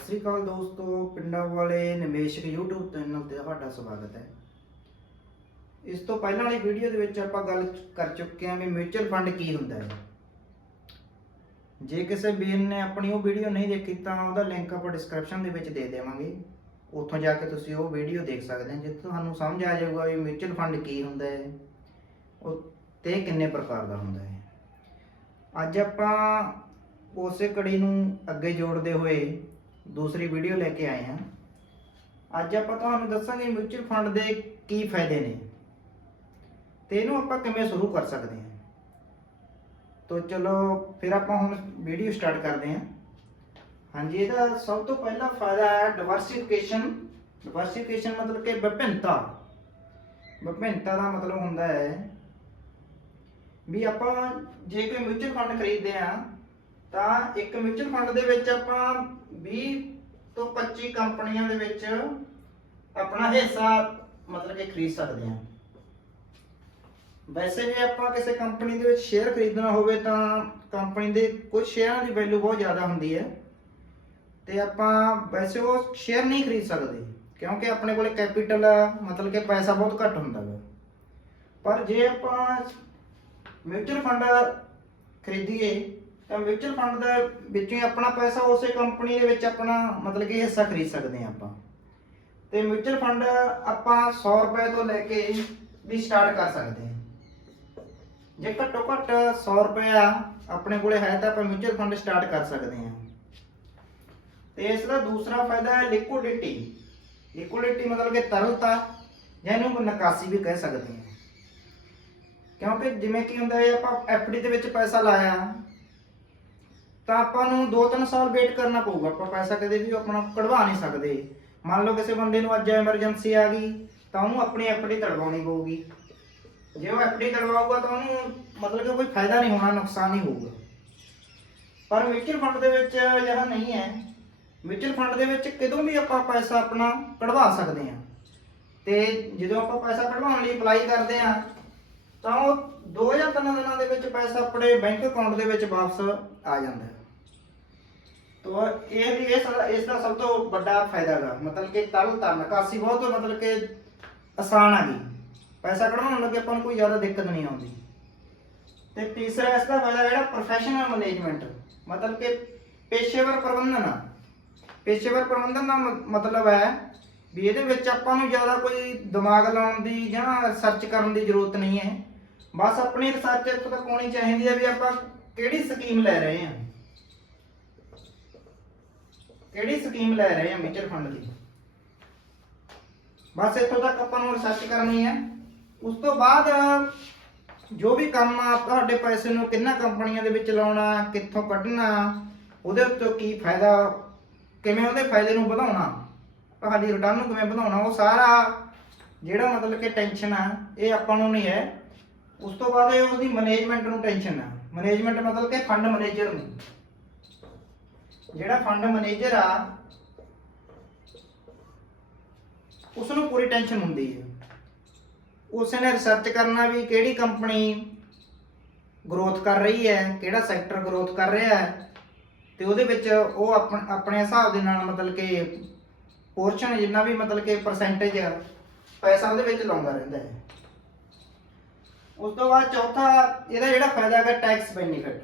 ਸਤਿ ਸ੍ਰੀ ਅਕਾਲ ਦੋਸਤੋ, ਪਿੰਡਾਂ ਵਾਲੇ ਨਿਵੇਸ਼ਕ YouTube ਚੈਨਲ ਤੇ ਤੁਹਾਡਾ ਸਵਾਗਤ ਹੈ। ਇਸ ਤੋਂ ਪਹਿਲਾਂ ਵਾਲੀ ਵੀਡੀਓ ਦੇ ਵਿੱਚ ਆਪਾਂ ਗੱਲ ਕਰ ਚੁੱਕੇ ਹਾਂ ਵੀ ਮਿਊਚੁਅਲ ਫੰਡ ਕੀ ਹੁੰਦਾ ਹੈ। ਜੇ ਕਿਸੇ ਵੀਰ ਨੇ ਆਪਣੀ ਉਹ ਵੀਡੀਓ ਨਹੀਂ ਦੇਖੀ ਤਾਂ ਉਹਦਾ ਲਿੰਕ ਆਪਾਂ ਡਿਸਕ੍ਰਿਪਸ਼ਨ ਦੇ ਵਿੱਚ ਦੇ ਦੇਵਾਂਗੇ, ਉੱਥੋਂ ਜਾ ਕੇ ਤੁਸੀਂ ਉਹ ਵੀਡੀਓ ਦੇਖ ਸਕਦੇ ਹੋ, ਜਿੱਥੇ ਤੁਹਾਨੂੰ ਸਮਝ ਆ ਜਾਊਗਾ ਵੀ ਮਿਊਚੁਅਲ ਫੰਡ ਕੀ ਹੁੰਦਾ ਹੈ ਉਹ ਤੇ ਕਿੰਨੇ ਪ੍ਰਕਾਰ ਦਾ ਹੁੰਦਾ ਹੈ। ਅੱਜ ਆਪਾਂ ਉਸੇ ਕੜੀ ਨੂੰ ਅੱਗੇ ਜੋੜਦੇ ਹੋਏ ਦੂਸਰੀ ਵੀਡੀਓ ਲੈ ਕੇ ਆਏ ਹਾਂ। ਅੱਜ ਆਪਾਂ ਤੁਹਾਨੂੰ ਦੱਸਾਂਗੇ ਮਿਊਚੁਅਲ ਫੰਡ ਦੇ ਕੀ ਫਾਇਦੇ ਨੇ ਤੇ ਇਹਨੂੰ ਆਪਾਂ ਕਿਵੇਂ ਸ਼ੁਰੂ ਕਰ ਸਕਦੇ ਹਾਂ। ਤਾਂ ਚਲੋ ਫਿਰ ਆਪਾਂ ਹੁਣ ਵੀਡੀਓ ਸਟਾਰਟ ਕਰਦੇ ਹਾਂ। ਹਾਂਜੀ, ਇਹਦਾ ਸਭ ਤੋਂ ਪਹਿਲਾ ਫਾਇਦਾ ਹੈ ਡਿਵਰਸਿਫਿਕੇਸ਼ਨ। ਡਿਵਰਸਿਫਿਕੇਸ਼ਨ ਮਤਲਬ ਕਿ ਵਿਭਿੰਨਤਾ। ਵਿਭਿੰਨਤਾ ਦਾ ਮਤਲਬ ਹੁੰਦਾ ਹੈ ਵੀ ਆਪਾਂ ਜੇ ਕੋਈ ਮਿਊਚੁਅਲ ਫੰਡ ਖਰੀਦਦੇ ਆ ਤਾਂ ਇੱਕ ਮਿਊਚੁਅਲ ਫੰਡ ਦੇ ਵਿੱਚ ਆਪਾਂ 20 ਤੋਂ 25 ਕੰਪਨੀਆਂ ਦੇ ਵਿੱਚ ਆਪਣਾ ਹਿੱਸਾ ਮਤਲਬ ਕਿ ਖਰੀਦ ਸਕਦੇ ਹਾਂ। ਵੈਸੇ ਜੇ ਆਪਾਂ ਕਿਸੇ ਕੰਪਨੀ ਦੇ ਵਿੱਚ ਸ਼ੇਅਰ ਖਰੀਦਣਾ ਹੋਵੇ ਤਾਂ ਕੰਪਨੀ ਦੇ ਕੁਝ ਸ਼ੇਅਰਾਂ ਦੀ ਵੈਲਿਊ ਬਹੁਤ ਜ਼ਿਆਦਾ ਹੁੰਦੀ ਹੈ ਤੇ ਆਪਾਂ ਵੈਸੇ ਉਹ ਸ਼ੇਅਰ ਨਹੀਂ ਖਰੀਦ ਸਕਦੇ ਕਿਉਂਕਿ ਆਪਣੇ ਕੋਲੇ ਕੈਪੀਟਲ ਮਤਲਬ ਕਿ ਪੈਸਾ ਬਹੁਤ ਘੱਟ ਹੁੰਦਾ ਹੈ। ਪਰ ਜੇ ਆਪਾਂ ਮਿਊਚੁਅਲ ਫੰਡ ਖਰੀਦੀਏ ਤਾਂ ਮਿਊਚੁਅਲ ਫੰਡ ਦੇ ਵਿੱਚੋਂ ਹੀ ਆਪਣਾ ਪੈਸਾ ਉਸੇ ਕੰਪਨੀ ਦੇ ਵਿੱਚ ਆਪਣਾ ਮਤਲਬ ਕਿ ਹਿੱਸਾ ਖਰੀਦ ਸਕਦੇ ਹਾਂ ਆਪਾਂ। ਤੇ ਮਿਊਚੁਅਲ ਫੰਡ ਆਪਾਂ 100 ਰੁਪਏ ਤੋਂ ਲੈ ਕੇ ਵੀ ਸਟਾਰਟ ਕਰ ਸਕਦੇ ਹਾਂ। ਜੇ ਘੱਟੋ ਘੱਟ 100 ਰੁਪਏ ਆਪਣੇ ਕੋਲੇ ਹੈ ਤਾਂ ਆਪਾਂ ਮਿਊਚੁਅਲ ਫੰਡ ਸਟਾਰਟ ਕਰ ਸਕਦੇ ਹਾਂ। ਤੇ ਇਸ ਦਾ ਦੂਸਰਾ ਫਾਇਦਾ ਹੈ ਲਿਕੁਇਡਿਟੀ। ਲਿਕੁਇਡਿਟੀ ਮਤਲਬ ਕਿ ਤਰਲਤਾ, ਜਾਂ ਇਹਨੂੰ ਨਿਕਾਸੀ ਵੀ ਕਹਿ ਸਕਦੇ ਹਾਂ। ਕਿਉਂਕਿ ਜਿਵੇਂ ਕੀ ਹੁੰਦਾ ਹੈ ਆਪਾਂ ਐਫਡੀ ਦੇ ਵਿੱਚ ਪੈਸਾ ਲਾਇਆ ਤਾਂ ਆਪਾਂ ਨੂੰ 2-3 ਸਾਲ ਵੇਟ ਕਰਨਾ ਪਊਗਾ, ਆਪਾਂ ਪੈਸਾ ਕਦੇ ਵੀ ਆਪਣਾ ਕਢਵਾ ਨਹੀਂ ਸਕਦੇ। ਮੰਨ ਲਓ ਕਿਸੇ ਬੰਦੇ ਨੂੰ ਅੱਜ ਐਮਰਜੈਂਸੀ ਆ ਗਈ ਤਾਂ ਉਹਨੂੰ ਆਪਣੀ ਐਫਡੀ ਤੜਵਾਉਣੀ ਪਊਗੀ। ਜੇ ਉਹ ਐਫਡੀ ਤੜਵਾਊਗਾ ਤਾਂ ਉਹਨੂੰ ਮਤਲਬ ਕਿ ਕੋਈ ਫਾਇਦਾ ਨਹੀਂ ਹੋਣਾ, ਨੁਕਸਾਨ ਹੀ ਹੋਊਗਾ। ਪਰ ਮਿਊਚੁਅਲ ਫੰਡ ਦੇ ਵਿੱਚ ਅਜਿਹਾ ਨਹੀਂ ਹੈ। ਮਿਊਚੁਅਲ ਫੰਡ ਦੇ ਵਿੱਚ ਕਦੋਂ ਵੀ ਆਪਾਂ ਪੈਸਾ ਆਪਣਾ ਕਢਵਾ ਸਕਦੇ ਹਾਂ ਤੇ ਜਦੋਂ ਆਪਾਂ ਪੈਸਾ ਕਢਵਾਉਣ ਲਈ ਅਪਲਾਈ ਕਰਦੇ ਹਾਂ ਤਾਂ ਉਹ 2 ਜਾਂ 3 ਦਿਨਾਂ ਦੇ ਵਿੱਚ ਪੈਸਾ ਆਪਣੇ ਬੈਂਕ ਅਕਾਊਂਟ ਦੇ ਵਿੱਚ ਵਾਪਸ ਆ ਜਾਂਦਾ ਹੈ। ਤੋ ਇਸ ਦਾ ਸਭ ਤੋਂ ਵੱਡਾ ਫਾਇਦਾ ਹੈਗਾ ਮਤਲਬ ਕਿ ਤਰਲਤਾ, ਨਿਕਾਸੀ ਬਹੁਤ ਮਤਲਬ ਕਿ ਆਸਾਨ ਆ ਗਈ। ਪੈਸਾ ਕਢਵਾਉਣ ਲੱਗੇ ਆਪਾਂ ਨੂੰ ਕੋਈ ਜ਼ਿਆਦਾ ਦਿੱਕਤ ਨਹੀਂ ਆਉਂਦੀ। ਤੇ ਤੀਸਰਾ ਇਸ ਦਾ ਫਾਇਦਾ ਜਿਹੜਾ ਪ੍ਰੋਫੈਸ਼ਨਲ ਮੈਨੇਜਮੈਂਟ, ਮਤਲਬ ਕਿ ਪੇਸ਼ੇਵਰ ਪ੍ਰਬੰਧਨ। ਪੇਸ਼ੇਵਰ ਪ੍ਰਬੰਧਨ ਦਾ ਮਤਲਬ ਹੈ ਵੀ ਇਹਦੇ ਵਿੱਚ ਆਪਾਂ ਨੂੰ ਜ਼ਿਆਦਾ ਕੋਈ ਦਿਮਾਗ ਲਾਉਣ ਦੀ ਜਾਂ ਰਿਸਰਚ ਕਰਨ ਦੀ ਜ਼ਰੂਰਤ ਨਹੀਂ ਹੈ। ਬਸ ਆਪਣੀ ਰਿਸਰਚ ਇੱਥੋਂ ਤੱਕ ਹੋਣੀ ਚਾਹੀਦੀ ਹੈ ਵੀ ਆਪਾਂ ਕਿਹੜੀ ਸਕੀਮ ਲੈ ਰਹੇ ਹਾਂ, ਕਿਹੜੀ ਸਕੀਮ ਲੈ ਰਹੇ ਹਾਂ ਮਿਊਚੁਅਲ ਫੰਡ ਦੀ। ਬਸ ਇੱਥੋਂ ਤੱਕ ਆਪਾਂ ਨੂੰ ਰਿਸਰਚ ਕਰਨੀ ਹੈ। ਉਸ ਤੋਂ ਬਾਅਦ ਜੋ ਵੀ ਕੰਮ ਆ ਤੁਹਾਡੇ ਪੈਸੇ ਨੂੰ ਕਿੰਨਾ ਕੰਪਨੀਆਂ ਦੇ ਵਿੱਚ ਲਾਉਣਾ, ਕਿੱਥੋਂ ਕੱਢਣਾ, ਉਹਦੇ ਉੱਤੇ ਕੀ ਫਾਇਦਾ, ਕਿਵੇਂ ਉਹਦੇ ਫਾਇਦੇ ਨੂੰ ਵਧਾਉਣਾ, ਤੁਹਾਡੀ ਰਿਟਰਨ ਨੂੰ ਕਿਵੇਂ ਵਧਾਉਣਾ, ਉਹ ਸਾਰਾ ਜਿਹੜਾ ਮਤਲਬ ਕਿ ਟੈਨਸ਼ਨ ਆ ਇਹ ਆਪਾਂ ਨੂੰ ਨਹੀਂ ਹੈ। ਉਸ ਤੋਂ ਬਾਅਦ ਇਹ ਉਹਦੀ ਮੈਨੇਜਮੈਂਟ ਨੂੰ ਟੈਨਸ਼ਨ ਆ। ਮੈਨੇਜਮੈਂਟ ਮਤਲਬ ਕਿ ਫੰਡ ਮੈਨੇਜਰ ਨੂੰ, ਜਿਹੜਾ ਫੰਡ ਮੈਨੇਜਰ ਆ ਉਸ ਨੂੰ ਪੂਰੀ ਟੈਨਸ਼ਨ ਹੁੰਦੀ ਹੈ। ਉਸੇ ਨੇ ਰਿਸਰਚ ਕਰਨਾ ਵੀ ਕਿਹੜੀ ਕੰਪਨੀ ਗਰੋਥ ਕਰ ਰਹੀ ਹੈ, ਕਿਹੜਾ ਸੈਕਟਰ ਗਰੋਥ ਕਰ ਰਿਹਾ ਹੈ ਤੇ ਉਹਦੇ ਵਿੱਚ ਉਹ ਆਪਣੇ ਹਿਸਾਬ ਦੇ ਨਾਲ ਮਤਲਬ ਕਿ ਪੋਰਸ਼ਨ ਜਿੰਨਾ ਵੀ ਮਤਲਬ ਕਿ ਪਰਸੈਂਟੇਜ ਪੈਸਾ ਉਹਦੇ ਵਿੱਚ ਲਾਉਂਦਾ ਰਹਿੰਦਾ ਹੈ। ਉਸ ਤੋਂ ਬਾਅਦ ਚੌਥਾ ਇਹਦਾ ਜਿਹੜਾ ਫਾਇਦਾ ਹੈਗਾ ਟੈਕਸ ਬੈਨੀਫਿਟ।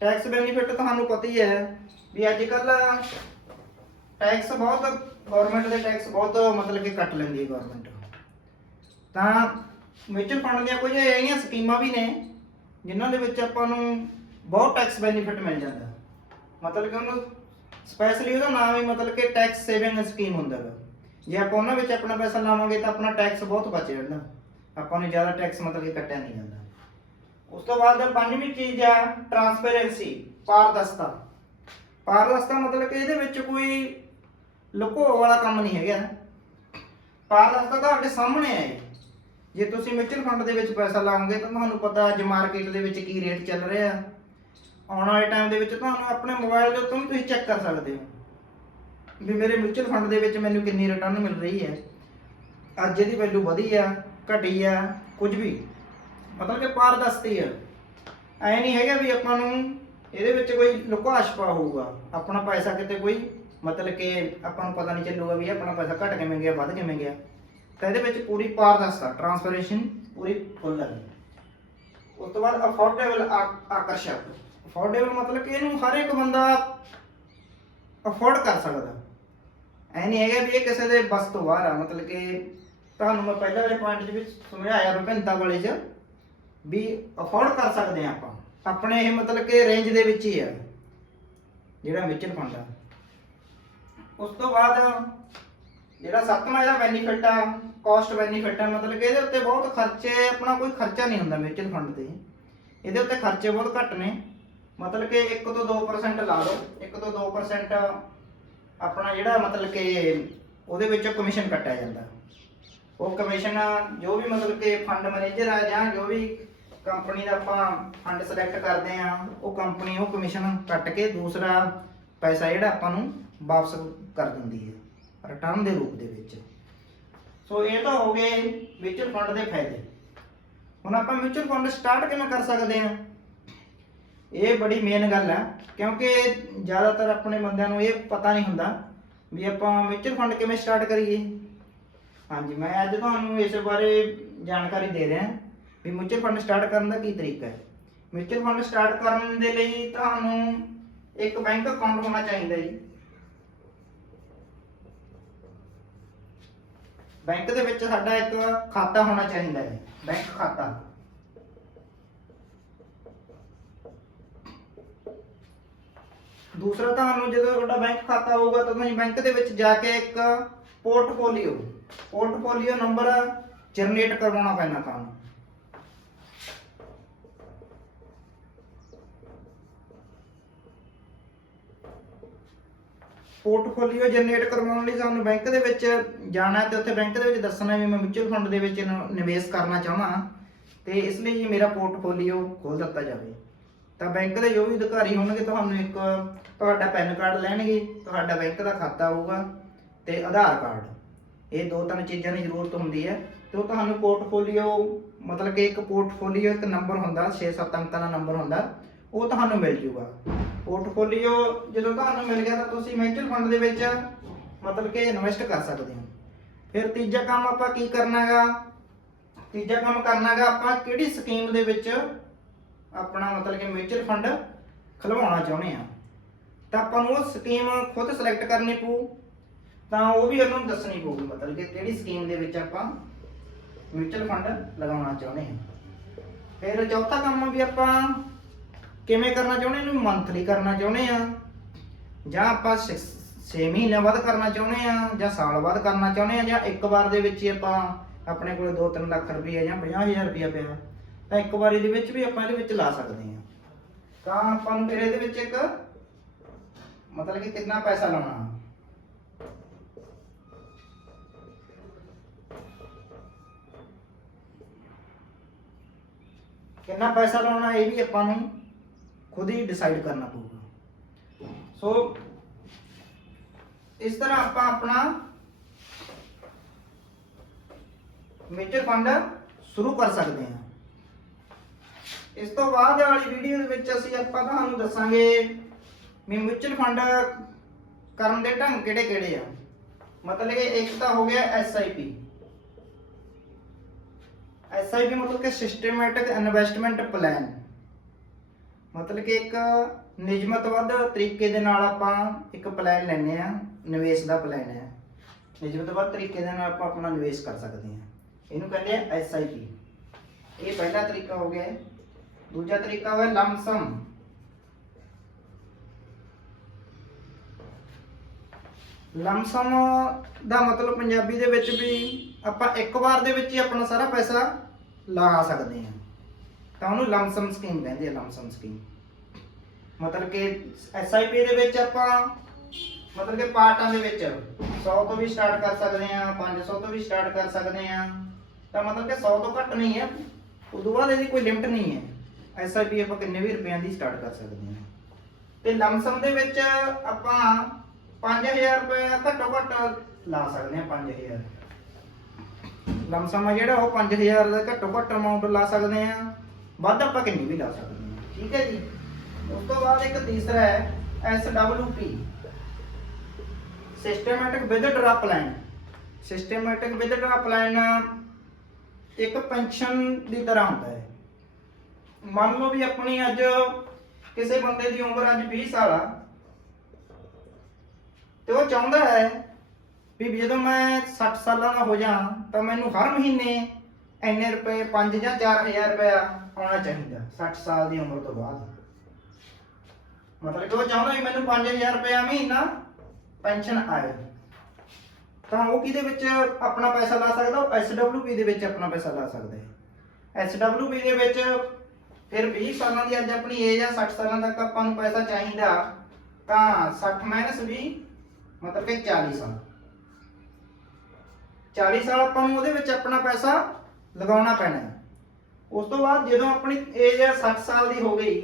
ਟੈਕਸ ਬੈਨੀਫਿਟ ਤੁਹਾਨੂੰ ਪਤਾ ਹੀ ਹੈ ਵੀ ਅੱਜ ਕੱਲ ਟੈਕਸ ਬਹੁਤ, ਗਵਰਨਮੈਂਟ ਦੇ ਟੈਕਸ ਬਹੁਤ ਮਤਲਬ ਕਿ ਕੱਟ ਲੈਂਦੀ ਹੈ ਗਵਰਨਮੈਂਟ। ਤਾਂ ਮਿਊਚੁਅਲ ਫੰਡ ਦੀਆਂ ਕੁਝ ਅਜਿਹੀਆਂ ਸਕੀਮਾਂ ਵੀ ਨੇ ਜਿਨ੍ਹਾਂ ਦੇ ਵਿੱਚ ਆਪਾਂ ਨੂੰ ਬਹੁਤ ਟੈਕਸ ਬੈਨੀਫਿਟ ਮਿਲ ਜਾਂਦਾ। ਮਤਲਬ ਕਿ ਉਹਨੂੰ ਸਪੈਸ਼ਲੀ ਉਹਦਾ ਨਾਮ ਹੀ ਮਤਲਬ ਕਿ ਟੈਕਸ ਸੇਵਿੰਗ ਸਕੀਮ ਹੁੰਦਾ ਹੈ। ਜੇ ਆਪਾਂ ਉਹਨਾਂ ਵਿੱਚ ਆਪਣਾ ਪੈਸਾ ਲਾਵਾਂਗੇ ਤਾਂ ਆਪਣਾ ਟੈਕਸ ਬਹੁਤ ਬਚ ਜਾਂਦਾ, ਆਪਾਂ ਨੂੰ ਜ਼ਿਆਦਾ ਟੈਕਸ ਮਤਲਬ ਕਿ ਕੱਟਿਆ ਨਹੀਂ ਜਾਂਦਾ। ਉਸ ਤੋਂ ਬਾਅਦ ਪੰਜਵੀਂ ਚੀਜ਼ ਆ ਟ੍ਰਾਂਸਪੇਰੈਂਸੀ, ਪਾਰਦਰਸ਼ਤਾ। ਪਾਰਦਰਸ਼ਤਾ ਮਤਲਬ ਕਿ ਇਹਦੇ ਵਿੱਚ ਕੋਈ ਲੁਕੋ ਵਾਲਾ ਕੰਮ ਨਹੀਂ ਹੈਗਾ। ਪਾਰਦਰਸ਼ਤਾ ਤੁਹਾਡੇ ਸਾਹਮਣੇ ਹੈ। ਜੇ ਤੁਸੀਂ ਮਿਊਚੁਅਲ ਫੰਡ ਦੇ ਵਿੱਚ ਪੈਸਾ ਲਾਓਗੇ ਤਾਂ ਤੁਹਾਨੂੰ ਪਤਾ ਅੱਜ ਮਾਰਕੀਟ ਦੇ ਵਿੱਚ ਕੀ ਰੇਟ ਚੱਲ ਰਿਹਾ। ਆਉਣ ਵਾਲੇ ਟਾਈਮ ਦੇ ਵਿੱਚ ਤੁਹਾਨੂੰ ਆਪਣੇ ਮੋਬਾਈਲ ਦੇ ਉੱਤੋਂ ਵੀ ਤੁਸੀਂ ਚੈੱਕ ਕਰ ਸਕਦੇ ਹੋ ਵੀ ਮੇਰੇ ਮਿਊਚੁਅਲ ਫੰਡ ਦੇ ਵਿੱਚ ਮੈਨੂੰ ਕਿੰਨੀ ਰਿਟਰਨ ਮਿਲ ਰਹੀ ਹੈ, ਅੱਜ ਇਹਦੀ ਵੈਲਿਊ ਵਧੀ ਆ, ਘਟੀ ਆ, ਕੁਝ ਵੀ ਮਤਲਬ ਕਿ ਪਾਰਦਰਸ਼ਤੀ ਹੈ। ਐ ਨਹੀਂ ਹੈਗਾ ਵੀ ਆਪਾਂ ਨੂੰ ਇਹਦੇ ਵਿੱਚ ਕੋਈ ਲੁਕਾ ਛਪਾ ਹੋਊਗਾ, ਆਪਣਾ ਪੈਸਾ ਕਿਤੇ ਕੋਈ ਮਤਲਬ ਕਿ ਆਪਾਂ ਨੂੰ ਪਤਾ ਨਹੀਂ ਚੱਲੂਗਾ ਵੀ ਆਪਣਾ ਪੈਸਾ ਘਟ ਕਿਵੇਂ ਗਿਆ ਵੱਧ ਕਿਵੇਂ ਗਿਆ। ਤਾਂ ਇਹਦੇ ਵਿੱਚ ਪੂਰੀ ਪਾਰਦਰਸ਼ਤਾ ਟ੍ਰਾਂਸਪੇਰੈਂਸੀ ਪੂਰੀ ਫੁੱਲ ਹੈ। ਉਸ ਤੋਂ ਬਾਅਦ ਅਫੋਰਡੇਬਲ ਆਕਰਸ਼ਕ। ਅਫੋਰਡੇਬਲ ਮਤਲਬ ਕਿ ਇਹਨੂੰ ਹਰ ਇੱਕ ਬੰਦਾ ਅਫੋਰਡ ਕਰ ਸਕਦਾ। ਐ ਨਹੀਂ ਹੈਗਾ ਵੀ ਇਹ ਕਿਸੇ ਦੇ ਬਸ ਤੋਂ ਬਾਹਰ ਆ। ਮਤਲਬ ਕਿ ਤੁਹਾਨੂੰ ਮੈਂ ਪਹਿਲਾਂ ਵਾਲੇ ਪੁਆਇੰਟ ਦੇ ਵਿੱਚ ਸਮਝਾਇਆ ਵਿਭਿੰਨਤਾ ਵਾਲੇ 'ਚ ਵੀ ਅਫੋਰਡ ਕਰ ਸਕਦੇ ਆ ਆਪਾਂ ਆਪਣੇ ਇਹ ਮਤਲਬ ਕਿ ਰੇਂਜ ਦੇ ਵਿੱਚ ਹੀ ਆ ਜਿਹੜਾ ਮਿਊਚੁਅਲ ਫੰਡ ਆ। ਉਸ ਤੋਂ ਬਾਅਦ ਜਿਹੜਾ 7ਵਾਂ ਇਹਦਾ ਬੈਨੀਫਿਟ ਆ ਕਾਸਟ ਬੈਨੀਫਿਟ ਆ। ਮਤਲਬ ਕਿ ਇਹਦੇ ਉੱਤੇ ਬਹੁਤ ਖਰਚੇ ਆਪਣਾ ਕੋਈ ਖਰਚਾ ਨਹੀਂ ਹੁੰਦਾ ਮਿਊਚੁਅਲ ਫੰਡ ਤੇ। ਇਹਦੇ ਉੱਤੇ ਖਰਚੇ ਬਹੁਤ ਘੱਟ ਨੇ। ਮਤਲਬ ਕਿ 1 ਤੋਂ 2% ਲਾ ਲਓ। 1 ਤੋਂ 2% ਆਪਣਾ ਜਿਹੜਾ ਮਤਲਬ ਕਿ ਉਹਦੇ ਵਿੱਚੋਂ ਕਮਿਸ਼ਨ ਕੱਟਿਆ ਜਾਂਦਾ। ਉਹ ਕਮਿਸ਼ਨ ਜੋ ਵੀ ਮਤਲਬ ਕਿ ਫੰਡ ਮੈਨੇਜਰ ਆ ਜਾਂ ਜੋ ਵੀ ਕੰਪਨੀ ਦਾ ਆਪਾਂ ਫੰਡ ਸਿਲੈਕਟ ਕਰਦੇ ਆ ਉਹ ਕੰਪਨੀ ਉਹ ਕਮਿਸ਼ਨ ਕੱਟ ਕੇ ਦੂਸਰਾ ਪੈਸਾ ਜਿਹੜਾ ਆਪਾਂ ਨੂੰ ਵਾਪਸ ਕਰ ਦਿੰਦੀ ਹੈ ਰਿਟਰਨ ਦੇ ਰੂਪ ਦੇ ਵਿੱਚ। ਸੋ ਇਹ ਤਾਂ ਹੋ ਗਏ ਮਿਊਚੁਅਲ ਫੰਡ ਦੇ ਫਾਇਦੇ। ਹੁਣ ਆਪਾਂ ਮਿਊਚੁਅਲ ਫੰਡ ਸਟਾਰਟ ਕਿਵੇਂ ਕਰ ਸਕਦੇ ਆ? ਇਹ ਬੜੀ ਮੇਨ ਗੱਲ ਹੈ ਕਿਉਂਕਿ ਜ਼ਿਆਦਾਤਰ ਆਪਣੇ ਬੰਦਿਆਂ ਨੂੰ ਇਹ ਪਤਾ ਨਹੀਂ ਹੁੰਦਾ ਵੀ ਆਪਾਂ ਮਿਊਚੁਅਲ ਫੰਡ ਕਿਵੇਂ ਸਟਾਰਟ ਕਰੀਏ। ਹਾਂਜੀ, ਮੈਂ ਅੱਜ ਤੁਹਾਨੂੰ ਇਸ ਬਾਰੇ ਜਾਣਕਾਰੀ ਦੇ ਰਿਹਾ ਵੀ ਮਿਊਚੁਅਲ ਫੰਡ ਸਟਾਰਟ ਕਰਨ ਦਾ ਕੀ ਤਰੀਕਾ ਹੈ। ਮਿਊਚੁਅਲ ਫੰਡ ਸਟਾਰਟ ਕਰਨ ਦੇ ਲਈ ਤੁਹਾਨੂੰ ਇੱਕ ਬੈਂਕ ਅਕਾਊਂਟ ਹੋਣਾ ਚਾਹੀਦਾ ਜੀ। ਬੈਂਕ ਦੇ ਵਿੱਚ ਸਾਡਾ ਇੱਕ ਖਾਤਾ ਹੋਣਾ ਚਾਹੀਦਾ ਹੈ, ਬੈਂਕ ਖਾਤਾ। ਦੂਸਰਾ ਤੁਹਾਨੂੰ ਜਦੋਂ ਤੁਹਾਡਾ ਬੈਂਕ ਖਾਤਾ ਹੋਊਗਾ ਤਾਂ ਤੁਸੀਂ ਬੈਂਕ ਦੇ ਵਿੱਚ ਜਾ ਕੇ ਇੱਕ ਪੋਰਟਫੋਲੀਓ ਨੰਬਰ ਜਨਰੇਟ ਕਰਵਾਉਣਾ ਪੈਣਾ ਤੁਹਾਨੂੰ। ਪੋਰਟਫੋਲੀਓ ਜਨਰੇਟ ਕਰਵਾਉਣ ਲਈ ਸਾਨੂੰ ਬੈਂਕ ਦੇ ਵਿੱਚ ਜਾਣਾ ਤੇ ਉੱਥੇ ਬੈਂਕ ਦੇ ਵਿੱਚ ਦੱਸਣਾ ਵੀ ਮੈਂ ਮਿਊਚੁਅਲ ਫੰਡ ਦੇ ਵਿੱਚ ਨਿਵੇਸ਼ ਕਰਨਾ ਚਾਹੁੰਦਾ ਤੇ ਇਸ ਲਈ ਮੇਰਾ ਪੋਰਟਫੋਲੀਓ ਖੋਲ ਦਿੱਤਾ ਜਾਵੇ। ਤਾਂ ਬੈਂਕ ਦੇ ਜੋ ਵੀ ਅਧਿਕਾਰੀ ਹੋਣਗੇ ਤੁਹਾਨੂੰ ਇੱਕ ਤੁਹਾਡਾ ਪੈਨ ਕਾਰਡ ਲੈਣਗੇ, ਤੁਹਾਡਾ ਬੈਂਕ ਦਾ ਖਾਤਾ ਹੋਊਗਾ ਤੇ ਆਧਾਰ ਕਾਰਡ। ਇਹ 2-3 ਚੀਜ਼ਾਂ ਦੀ ਜ਼ਰੂਰਤ ਹੁੰਦੀ ਹੈ ਤੇ ਉਹ ਤੁਹਾਨੂੰ ਪੋਰਟਫੋਲੀਓ ਮਤਲਬ ਕਿ ਇੱਕ ਪੋਰਟਫੋਲੀਓ ਇੱਕ ਨੰਬਰ ਹੁੰਦਾ 6-7 ਅੰਕਾਂ ਦਾ ਨੰਬਰ ਹੁੰਦਾ ਉਹ ਤੁਹਾਨੂੰ ਮਿਲ ਜੂਗਾ। ਪੋਰਟਫੋਲੀਓ ਜਦੋਂ ਤੁਹਾਨੂੰ ਮਿਲ ਗਿਆ ਤਾਂ ਤੁਸੀਂ ਮਿਊਚੁਅਲ ਫੰਡ ਦੇ ਵਿੱਚ ਮਤਲਬ ਕਿ ਇਨਵੈਸਟ ਕਰ ਸਕਦੇ ਹੋ। ਫਿਰ ਤੀਜਾ ਕੰਮ ਆਪਾਂ ਕੀ ਕਰਨਾ ਹੈਗਾ? ਤੀਜਾ ਕੰਮ ਕਰਨਾ ਹੈਗਾ ਆਪਾਂ ਕਿਹੜੀ ਸਕੀਮ ਦੇ ਵਿੱਚ ਆਪਣਾ ਮਤਲਬ ਕਿ ਮਿਊਚੁਅਲ ਫੰਡ ਖਲਵਾਉਣਾ ਚਾਹੁੰਦੇ ਆ ਤਾਂ ਆਪਾਂ ਨੂੰ ਉਹ ਸਕੀਮ ਖੁਦ ਸਿਲੈਕਟ ਕਰਨੀ ਪਊ। ਤਾਂ ਉਹ ਵੀ ਉਹਨੂੰ ਦੱਸਣੀ ਪਊਗੀ ਮਤਲਬ ਕਿ ਕਿਹੜੀ ਸਕੀਮ ਦੇ ਵਿੱਚ ਆਪਾਂ ਮਿਊਚੁਅਲ ਫੰਡ ਲਗਾਉਣਾ ਚਾਹੁੰਦੇ ਹਾਂ। ਫਿਰ ਚੌਥਾ ਕੰਮ ਵੀ ਆਪਾਂ ਕਿਵੇਂ ਕਰਨਾ ਚਾਹੁੰਦੇ, ਇਹਨੂੰ ਮੰਥਲੀ ਕਰਨਾ ਚਾਹੁੰਦੇ ਆ ਜਾਂ ਆਪਾਂ 6 ਮਹੀਨਿਆਂ ਬਾਅਦ ਕਰਨਾ ਚਾਹੁੰਦੇ ਆ ਜਾਂ ਸਾਲ ਬਾਅਦ ਕਰਨਾ ਚਾਹੁੰਦੇ ਆ ਜਾਂ ਇੱਕ ਵਾਰ ਦੇ ਵਿੱਚ ਹੀ ਆਪਾਂ ਆਪਣੇ ਕੋਲ 2-3 ਲੱਖ ਰੁਪਏ ਜਾਂ 50,000 ਰੁਪਇਆ ਪਿਆ ਤਾਂ ਇੱਕ ਵਾਰੀ ਦੇ ਵਿੱਚ ਵੀ ਆਪਾਂ ਇਹਦੇ ਵਿੱਚ ਲਾ ਸਕਦੇ ਆ। ਤਾਂ ਆਪਾਂ ਨੂੰ ਫਿਰ ਇਹਦੇ ਵਿੱਚ ਇੱਕ ਮਤਲਬ ਕਿ ਕਿੰਨਾ ਪੈਸਾ ਲਾਉਣਾ, ਕਿੰਨਾ ਪੈਸਾ ਲਾਉਣਾ ਇਹ ਵੀ ਆਪਾਂ ਨੂੰ ਖੁਦ ਹੀ ਡਿਸਾਈਡ ਕਰਨਾ ਪਊਗਾ। ਸੋ ਇਸ ਤਰ੍ਹਾਂ ਆਪਾਂ ਆਪਣਾ ਮਿਊਚੁਅਲ ਫੰਡ ਸ਼ੁਰੂ ਕਰ ਸਕਦੇ ਹਾਂ। ਇਸ ਤੋਂ ਬਾਅਦ ਵਾਲੀ ਵੀਡੀਓ ਦੇ ਵਿੱਚ ਆਪਾਂ ਤੁਹਾਨੂੰ ਦੱਸਾਂਗੇ ਵੀ ਮਿਊਚੁਅਲ ਫੰਡ ਕਰਨ ਦੇ ਢੰਗ ਕਿਹੜੇ-ਕਿਹੜੇ ਆ। ਮਤਲਬ ਕਿ ਇੱਕ ਤਾਂ ਹੋ ਗਿਆ SIP। SIP ਮਤਲਬ ਕਿ ਸਿਸਟਮੈਟਿਕ ਇਨਵੈਸਟਮੈਂਟ ਪਲਾਨ। ਮਤਲਬ ਕਿ ਇੱਕ ਨਿਯਮਤਬੱਧ ਤਰੀਕੇ ਦੇ ਨਾਲ ਆਪਾਂ ਇੱਕ ਪਲਾਨ ਲੈਂਦੇ ਆ, ਨਿਵੇਸ਼ ਦਾ ਪਲਾਨ ਹੈ। ਨਿਯਮਤਬੱਧ ਤਰੀਕੇ ਦੇ ਨਾਲ ਆਪਾਂ ਆਪਣਾ ਨਿਵੇਸ਼ ਕਰ ਸਕਦੇ ਹਾਂ, ਇਹਨੂੰ ਕਹਿੰਦੇ ਆ SIP। ਇਹ ਪਹਿਲਾ ਤਰੀਕਾ ਹੋ ਗਿਆ। ਦੂਜਾ ਤਰੀਕਾ ਹੋਇਆ ਲੰਮਸਮ। ਲੰਮਸਮ ਦਾ ਮਤਲਬ ਪੰਜਾਬੀ ਦੇ ਵਿੱਚ ਵੀ ਆਪਾਂ ਇੱਕ ਵਾਰ ਦੇ ਵਿੱਚ ਹੀ ਆਪਣਾ ਸਾਰਾ ਪੈਸਾ ਲਾ ਸਕਦੇ ਹਾਂ ਤਾਂ ਉਹਨੂੰ ਲੰਮਸਮ ਸਕੀਮ ਕਹਿੰਦੇ ਆ। ਲੰਮਸਮ ਸਕੀਮ ਮਤਲਬ ਕਿ SIP ਦੇ ਵਿੱਚ ਆਪਾਂ ਮਤਲਬ ਕਿ ਪਾਰਟਾਂ ਦੇ ਵਿੱਚ 100 ਤੋਂ ਵੀ ਸਟਾਰਟ ਕਰ ਸਕਦੇ ਆ, 500 ਤੋਂ ਵੀ ਸਟਾਰਟ ਕਰ ਸਕਦੇ ਆ। ਤਾਂ ਮਤਲਬ ਕਿ 100 ਤੋਂ ਘੱਟ ਨਹੀਂ ਹੈ, ਉਦੋਂ ਬਾਅਦ ਇਹਦੀ ਕੋਈ ਲਿਮਟ ਨਹੀਂ ਹੈ। SIP ਆਪਾਂ ਕਿੰਨੇ ਵੀ ਰੁਪਈਆਂ ਦੀ ਸਟਾਰਟ ਕਰ ਸਕਦੇ ਹਾਂ। ਤੇ ਲੰਮਸਮ ਦੇ ਵਿੱਚ ਆਪਾਂ 5000 ਰੁਪਏ ਘੱਟੋ ਘੱਟ ਲਾ ਸਕਦੇ ਹਾਂ। 5000 ਲੰਮਸਮ ਜਿਹੜਾ ਉਹ 5000 ਦਾ ਘੱਟੋ ਘੱਟ ਅਮਾਉਂਟ ਲਾ ਸਕਦੇ ਹਾਂ, ਵੱਧ ਆਪਾਂ ਕਿੰਨੀ ਵੀ ਲਾ ਸਕਦੇ ਹਾਂ। ਠੀਕ ਹੈ ਜੀ। ਉਸ ਤੋਂ ਬਾਅਦ ਇੱਕ ਤੀਸਰਾ ਹੈ SWP। Systematic withdraw plan. Systematic withdraw plan ਇੱਕ ਪੈਨਸ਼ਨ ਦੀ ਤਰ੍ਹਾਂ ਹੁੰਦਾ ਹੈ। ਮੰਨ ਲਓ ਵੀ ਆਪਣੀ ਅੱਜ ਕਿਸੇ ਬੰਦੇ ਦੀ ਉਮਰ ਅੱਜ 20 ਸਾਲ ਆ ਤੇ ਉਹ ਚਾਹੁੰਦਾ ਹੈ ਵੀ ਜਦੋਂ ਮੈਂ 60 ਸਾਲਾਂ ਦਾ ਹੋ ਜਾ ਤਾਂ ਮੈਨੂੰ ਹਰ ਮਹੀਨੇ ਇੰਨੇ ਰੁਪਏ 5 ਜਾਂ 4000 ਰੁਪਇਆ ਆਉਣਾ ਚਾਹੀਦਾ 60 ਸਾਲ ਦੀ ਉਮਰ ਤੋਂ ਬਾਅਦ। ਮਤਲਬ ਕਿ ਉਹ ਚਾਹੁੰਦਾ ਵੀ ਮੈਨੂੰ 5000 ਰੁਪਇਆ ਮਹੀਨਾ ਪੈਨਸ਼ਨ ਆਏ। ਤਾਂ ਉਹ ਕਿਹਦੇ ਵਿੱਚ ਆਪਣਾ ਪੈਸਾ ਲਾ ਸਕਦਾ? ਉਹ SWP ਦੇ ਵਿੱਚ ਆਪਣਾ ਪੈਸਾ ਲਾ ਸਕਦਾ ਹੈ। SWP ਦੇ ਵਿੱਚ ਫਿਰ 20 ਸਾਲਾਂ ਦੀ ਅੱਜ ਆਪਣੀ ਏਜ ਆ, 60 ਸਾਲਾਂ ਤੱਕ ਆਪਾਂ ਨੂੰ ਪੈਸਾ ਚਾਹੀਦਾ ਤਾਂ 60 ਮਾਈਨਸ 20 ਮਤਲਬ ਕਿ 40 ਸਾਲ। 40 ਸਾਲ ਆਪਾਂ ਨੂੰ ਉਹਦੇ ਵਿੱਚ ਆਪਣਾ ਪੈਸਾ ਲਗਾਉਣਾ ਪੈਣਾ ਹੈ। ਉਸ ਤੋਂ ਬਾਅਦ ਜਦੋਂ ਆਪਣੀ ਏਜ 60 ਸਾਲ ਦੀ ਹੋ ਗਈ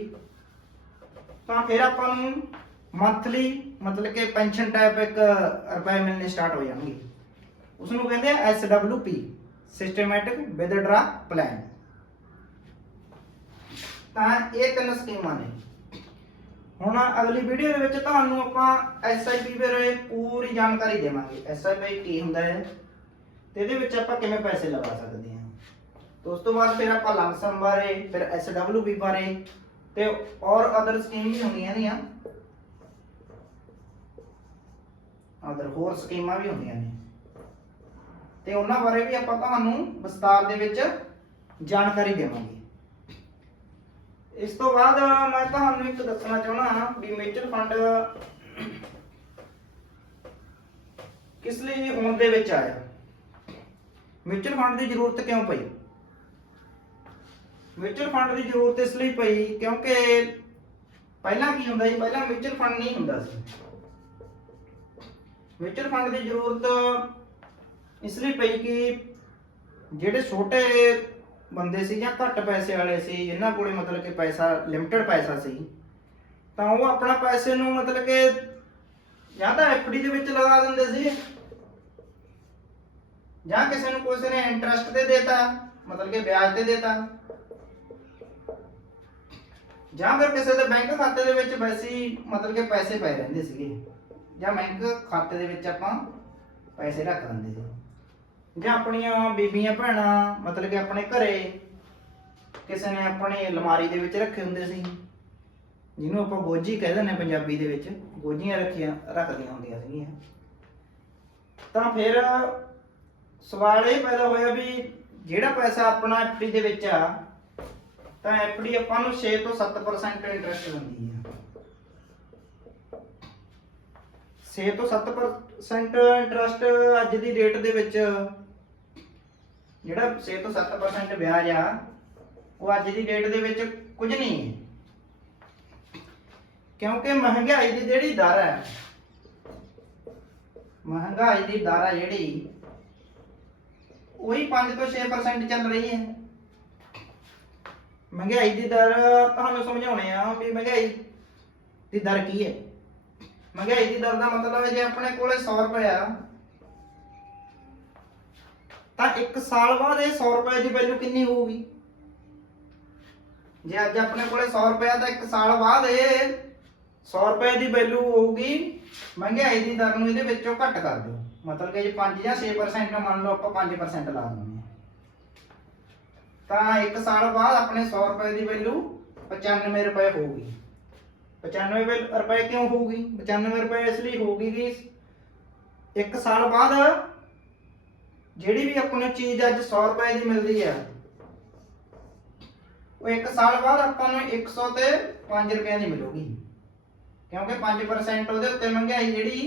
ਤਾਂ ਫਿਰ ਆਪਾਂ ਨੂੰ ਮੰਥਲੀ ਮਤਲਬ ਕਿ ਪੈਨਸ਼ਨ ਟਾਈਪ ਇੱਕ ਰੁਪਏ ਮਿਲਣੇ ਸਟਾਰਟ ਹੋ ਜਾਣਗੇ। ਉਸ ਨੂੰ ਕਹਿੰਦੇ ਆ SWP, ਸਿਸਟਮੈਟਿਕ ਵਿਦਡਰਾ ਪਲਾਨ। ਤਾਂ ਇਹ ਤਿੰਨ ਸਕੀਮਾਂ ਨੇ। ਹੁਣ ਅਗਲੀ ਵੀਡੀਓ ਦੇ ਵਿੱਚ ਤੁਹਾਨੂੰ ਆਪਾਂ SIP ਬਾਰੇ ਪੂਰੀ ਜਾਣਕਾਰੀ ਦੇਵਾਂਗੇ। SIP ਕੀ ਹੁੰਦਾ ਹੈ ਤੇ ਇਹਦੇ ਵਿੱਚ ਆਪਾਂ ਕਿਵੇਂ ਪੈਸੇ ਲਗਾ ਸਕਦੇ ਹਾਂ। ਤੇ ਉਸ ਤੋਂ ਬਾਅਦ ਫਿਰ ਆਪਾਂ ਲਮਸਮ ਬਾਰੇ, ਫਿਰ SWP ਬਾਰੇ ਤੇ ਔਰ ਅਦਰ ਸਕੀਮ ਵੀ ਹੁੰਦੀਆਂ ਨੇ ਅਦਰ ਹੋਰ ਸਕੀਮਾਂ ਵੀ ਹੁੰਦੀਆਂ ਨੇ ਤੇ ਉਹਨਾਂ ਬਾਰੇ ਵੀ ਆਪਾਂ ਤੁਹਾਨੂੰ ਵਿਸਤਾਰ ਦੇ ਵਿੱਚ ਜਾਣਕਾਰੀ ਦੇਵਾਂਗੇ। ਇਸ ਤੋਂ ਬਾਅਦ ਮੈਂ ਤੁਹਾਨੂੰ ਇੱਕ ਦੱਸਣਾ ਚਾਹੁੰਦਾ ਵੀ ਮਿਊਚੁਅਲ ਫੰਡ ਕਿਸ ਲਈ ਹੋਂਦ ਦੇ ਵਿੱਚ ਆਇਆ। ਮਿਊਚੁਅਲ ਫੰਡ ਦੀ ਜ਼ਰੂਰਤ ਕਿਉਂ ਪਈ? ਮਿਊਚੁਅਲ ਫੰਡ ਦੀ ਜ਼ਰੂਰਤ ਇਸ ਲਈ ਪਈ ਕਿਉਂਕਿ ਪਹਿਲਾਂ ਕੀ ਹੁੰਦਾ ਸੀ, ਪਹਿਲਾਂ ਮਿਊਚੁਅਲ ਫੰਡ ਨਹੀਂ ਹੁੰਦਾ ਸੀ। ਮਿਊਚੁਅਲ ਫੰਡ ਦੀ ਜ਼ਰੂਰਤ ਇਸ ਲਈ ਪਈ ਕਿ ਜਿਹੜੇ ਛੋਟੇ ਬੰਦੇ ਸੀ ਜਾਂ ਘੱਟ ਪੈਸੇ ਵਾਲੇ ਸੀ, ਜਿਨ੍ਹਾਂ ਕੋਲੇ ਮਤਲਬ ਕਿ ਪੈਸਾ ਲਿਮਟਿਡ ਪੈਸਾ ਸੀ, ਤਾਂ ਉਹ ਆਪਣਾ ਪੈਸੇ ਨੂੰ ਮਤਲਬ ਕਿ ਜਾਂ ਤਾਂ FD ਦੇ ਵਿੱਚ ਲਗਾ ਦਿੰਦੇ ਸੀ ਜਾਂ ਕਿਸੇ ਨੂੰ ਕਿਸੇ ਨੇ ਇੰਟਰਸਟ ਤੇ ਦੇਤਾ ਮਤਲਬ ਕਿ ਵਿਆਜ ਤੇ ਦੇਤਾ, ਜਾਂ ਫਿਰ ਕਿਸੇ ਦੇ ਬੈਂਕ ਖਾਤੇ ਦੇ ਵਿੱਚ ਵੈਸੇ ਮਤਲਬ ਕਿ ਪੈਸੇ ਪਏ ਰਹਿੰਦੇ ਸੀਗੇ ਜਾਂ ਬੈਂਕ ਖਾਤੇ ਦੇ ਵਿੱਚ ਆਪਾਂ ਪੈਸੇ ਰੱਖ ਦਿੰਦੇ ਸੀ, ਜਾਂ ਆਪਣੀਆਂ ਬੀਬੀਆਂ ਭੈਣਾਂ ਮਤਲਬ ਕਿ ਆਪਣੇ ਘਰੇ ਕਿਸੇ ਨੇ ਆਪਣੀ ਅਲਮਾਰੀ ਦੇ ਵਿੱਚ ਰੱਖੇ ਹੁੰਦੇ ਸੀ, ਜਿਹਨੂੰ ਆਪਾਂ ਗੋਜੀ ਕਹਿ ਦਿੰਦੇ ਪੰਜਾਬੀ ਦੇ ਵਿੱਚ, ਗੋਜੀਆਂ ਰੱਖਦੀਆਂ ਹੁੰਦੀਆਂ ਸੀਗੀਆਂ। ਤਾਂ ਫਿਰ ਸਵਾਲ ਇਹ ਪੈਦਾ ਹੋਇਆ ਵੀ ਜਿਹੜਾ ਪੈਸਾ ਆਪਣਾ FD ਦੇ ਵਿੱਚ ਆ ਤਾਂ FD ਆਪਾਂ ਨੂੰ 6 ਤੋਂ 7% ਇੰਟਰਸਟ ਦਿੰਦੀ ਹੈ। 6 ਤੋਂ 7% ਇੰਟਰਸਟ ਅੱਜ ਦੀ ਡੇਟ ਦੇ ਵਿੱਚ ਜਿਹੜਾ 6 ਤੋਂ 7% ਵਿਆਜ ਆ ਉਹ ਅੱਜ ਦੀ ਡੇਟ ਦੇ ਵਿੱਚ ਕੁਝ ਨਹੀਂ ਹੈ, ਕਿਉਂਕਿ ਮਹਿੰਗਾਈ ਦੀ ਜਿਹੜੀ ਦਰ ਹੈ, ਮਹਿੰਗਾਈ ਦੀ ਦਰ ਹੈ ਜਿਹੜੀ ਉਹੀ 5 ਤੋਂ 6% ਚੱਲ ਰਹੀ ਹੈ। ਮਹਿੰਗਾਈ ਦੀ ਦਰ ਤੁਹਾਨੂੰ ਸਮਝਾਉਣੇ ਆ ਵੀ ਮਹਿੰਗਾਈ ਦੀ ਦਰ ਕੀ ਹੈ। ਮਹਿੰਗਾਈ ਦੀ ਦਰ ਦਾ ਮਤਲਬ ਹੈ ਜੇ ਆਪਣੇ ਕੋਲੇ 100 ਰੁਪਏ ਆ ਤਾਂ 1 ਸਾਲ ਬਾਅਦ ਇਹ 100 ਰੁਪਏ ਦੀ ਵੈਲਿਊ ਕਿੰਨੀ ਹੋਊਗੀ? ਜੇ ਅੱਜ ਆਪਣੇ ਕੋਲੇ 100 ਰੁਪਏ ਤਾਂ 1 ਸਾਲ ਬਾਅਦ ਇਹ 100 ਰੁਪਏ ਦੀ ਵੈਲਿਊ ਹੋਊਗੀ। ਮਹਿੰਗਾਈ ਦੀ ਦਰ ਨੂੰ ਇਹਦੇ ਵਿੱਚੋਂ ਘੱਟ ਕਰ ਦਿਓ, ਮਤਲਬ ਕਿ ਜੇ 5 ਜਾਂ 6% ਮੰਨ ਲਓ ਆਪਾਂ 5% ਲਾ ਦਿੰਦੇ ਹਾਂ ਤਾਂ 1 ਸਾਲ ਬਾਅਦ ਆਪਣੇ 100 ਰੁਪਏ ਦੀ ਵੈਲਿਊ 95 ਰੁਪਏ ਹੋਊਗੀ। 95 ਰੁਪਏ ਕਿਉਂ ਹੋਊਗੀ? 95 ਰੁਪਏ ਇਸ ਲਈ ਹੋਊਗੀ ਕਿ 1 ਸਾਲ ਬਾਅਦ ਜਿਹੜੀ ਵੀ ਆਪਾਂ ਨੂੰ ਚੀਜ਼ ਅੱਜ 100 ਰੁਪਏ ਦੀ ਮਿਲਦੀ ਹੈ ਉਹ 1 ਸਾਲ ਬਾਅਦ ਆਪਾਂ ਨੂੰ 100 ਤੇ 5 ਰੁਪਏ ਦੀ ਮਿਲੂਗੀ, ਕਿਉਂਕਿ 5% ਉਹਦੇ ਉੱਤੇ ਮਹਿੰਗਾਈ ਜਿਹੜੀ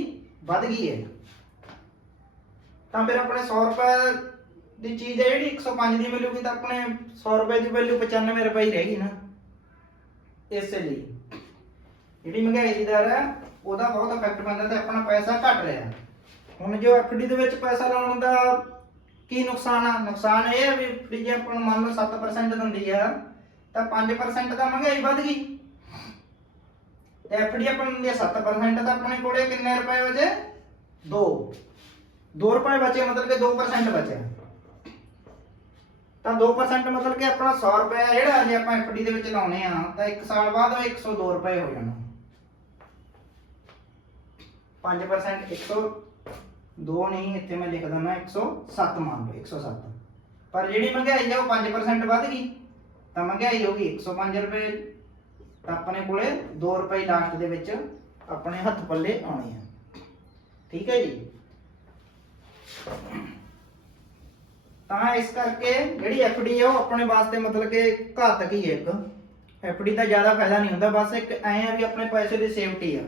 ਵੱਧ ਗਈ ਹੈ। ਤਾਂ ਫਿਰ ਆਪਣੇ 100 ਰੁਪਏ ਦੀ ਚੀਜ਼ ਹੈ ਜਿਹੜੀ 105 ਦੀ ਮਿਲੂਗੀ ਤਾਂ ਆਪਣੇ 100 ਰੁਪਏ ਦੀ ਵੈਲਿਊ 95 ਰੁਪਏ ਹੀ ਰਹੇਗੀ ਨਾ। ਇਸੇ ਲਈ ਜਿਹੜੀ ਮਹਿੰਗਾਈ ਦੀ ਦਰ ਹੈ ਉਹਦਾ ਬਹੁਤ ਇਫੈਕਟ ਪੈਂਦਾ ਤੇ ਆਪਣਾ ਪੈਸਾ ਘਟ ਰਿਹਾ। ਹੁਣ ਜੋ FD ਦੇ ਵਿੱਚ ਪੈਸਾ ਲਾਉਣ ਦਾ ਕੀ ਨੁਕਸਾਨ ਆ? ਨੁਕਸਾਨ ਇਹ ਹੈ ਵੀ FD ਜੇ ਆਪਾਂ ਨੂੰ ਮੰਨ ਲਓ 7% ਦਿੰਦੀ ਆ ਤਾਂ 5% ਤਾਂ ਮਹਿੰਗਾਈ ਵੱਧ ਗਈ ਤੇ FD ਆਪਾਂ ਨੂੰ ਦਿੰਦੀ ਆ 7% ਤਾਂ ਆਪਣੇ ਕੋਲੇ ਕਿੰਨੇ ਰੁਪਏ ਬਚੇ? 2 ਰੁਪਏ ਬਚੇ, ਮਤਲਬ ਕਿ 2% ਬਚਿਆ। ਤਾਂ 2% ਮਤਲਬ ਕਿ ਆਪਣਾ 100 ਰੁਪਏ ਜਿਹੜਾ ਜੇ ਆਪਾਂ FD ਦੇ ਵਿੱਚ ਲਾਉਣੇ ਆ ਤਾਂ 1 ਸਾਲ ਬਾਅਦ ਉਹ 102 ਰੁਪਏ ਹੋ ਜਾਣਾ। 5% 102 ਨਹੀਂ, ਇੱਥੇ ਮੈਂ ਲਿਖ ਦਿੰਦਾ 107 ਮੰਨ ਲਓ 107। ਪਰ ਜਿਹੜੀ ਮਹਿੰਗਾਈ ਆ ਉਹ 5% ਵੱਧ ਗਈ ਤਾਂ ਮਹਿੰਗਾਈ ਹੋ ਗਈ 105 ਰੁਪਏ। ਤਾਂ ਆਪਣੇ ਕੋਲੇ 2 ਰੁਪਏ ਲਾਸਟ ਦੇ ਵਿੱਚ ਆਪਣੇ ਹੱਥ ਪੱਲੇ ਆਉਣੇ ਆ। ਠੀਕ ਹੈ ਜੀ। ਤਾਂ ਇਸ ਕਰਕੇ ਜਿਹੜੀ ਐਫਡੀ ਆ ਉਹ ਆਪਣੇ ਵਾਸਤੇ ਮਤਲਬ ਕਿ ਘਾਤਕ ਹੀ ਹੈ। ਇੱਕ ਐਫਡੀ ਦਾ ਜ਼ਿਆਦਾ ਫਾਇਦਾ ਨਹੀਂ ਹੁੰਦਾ, ਬਸ ਇੱਕ ਐ ਆ ਵੀ ਆਪਣੇ ਪੈਸੇ ਦੀ ਸੇਫਟੀ ਆ,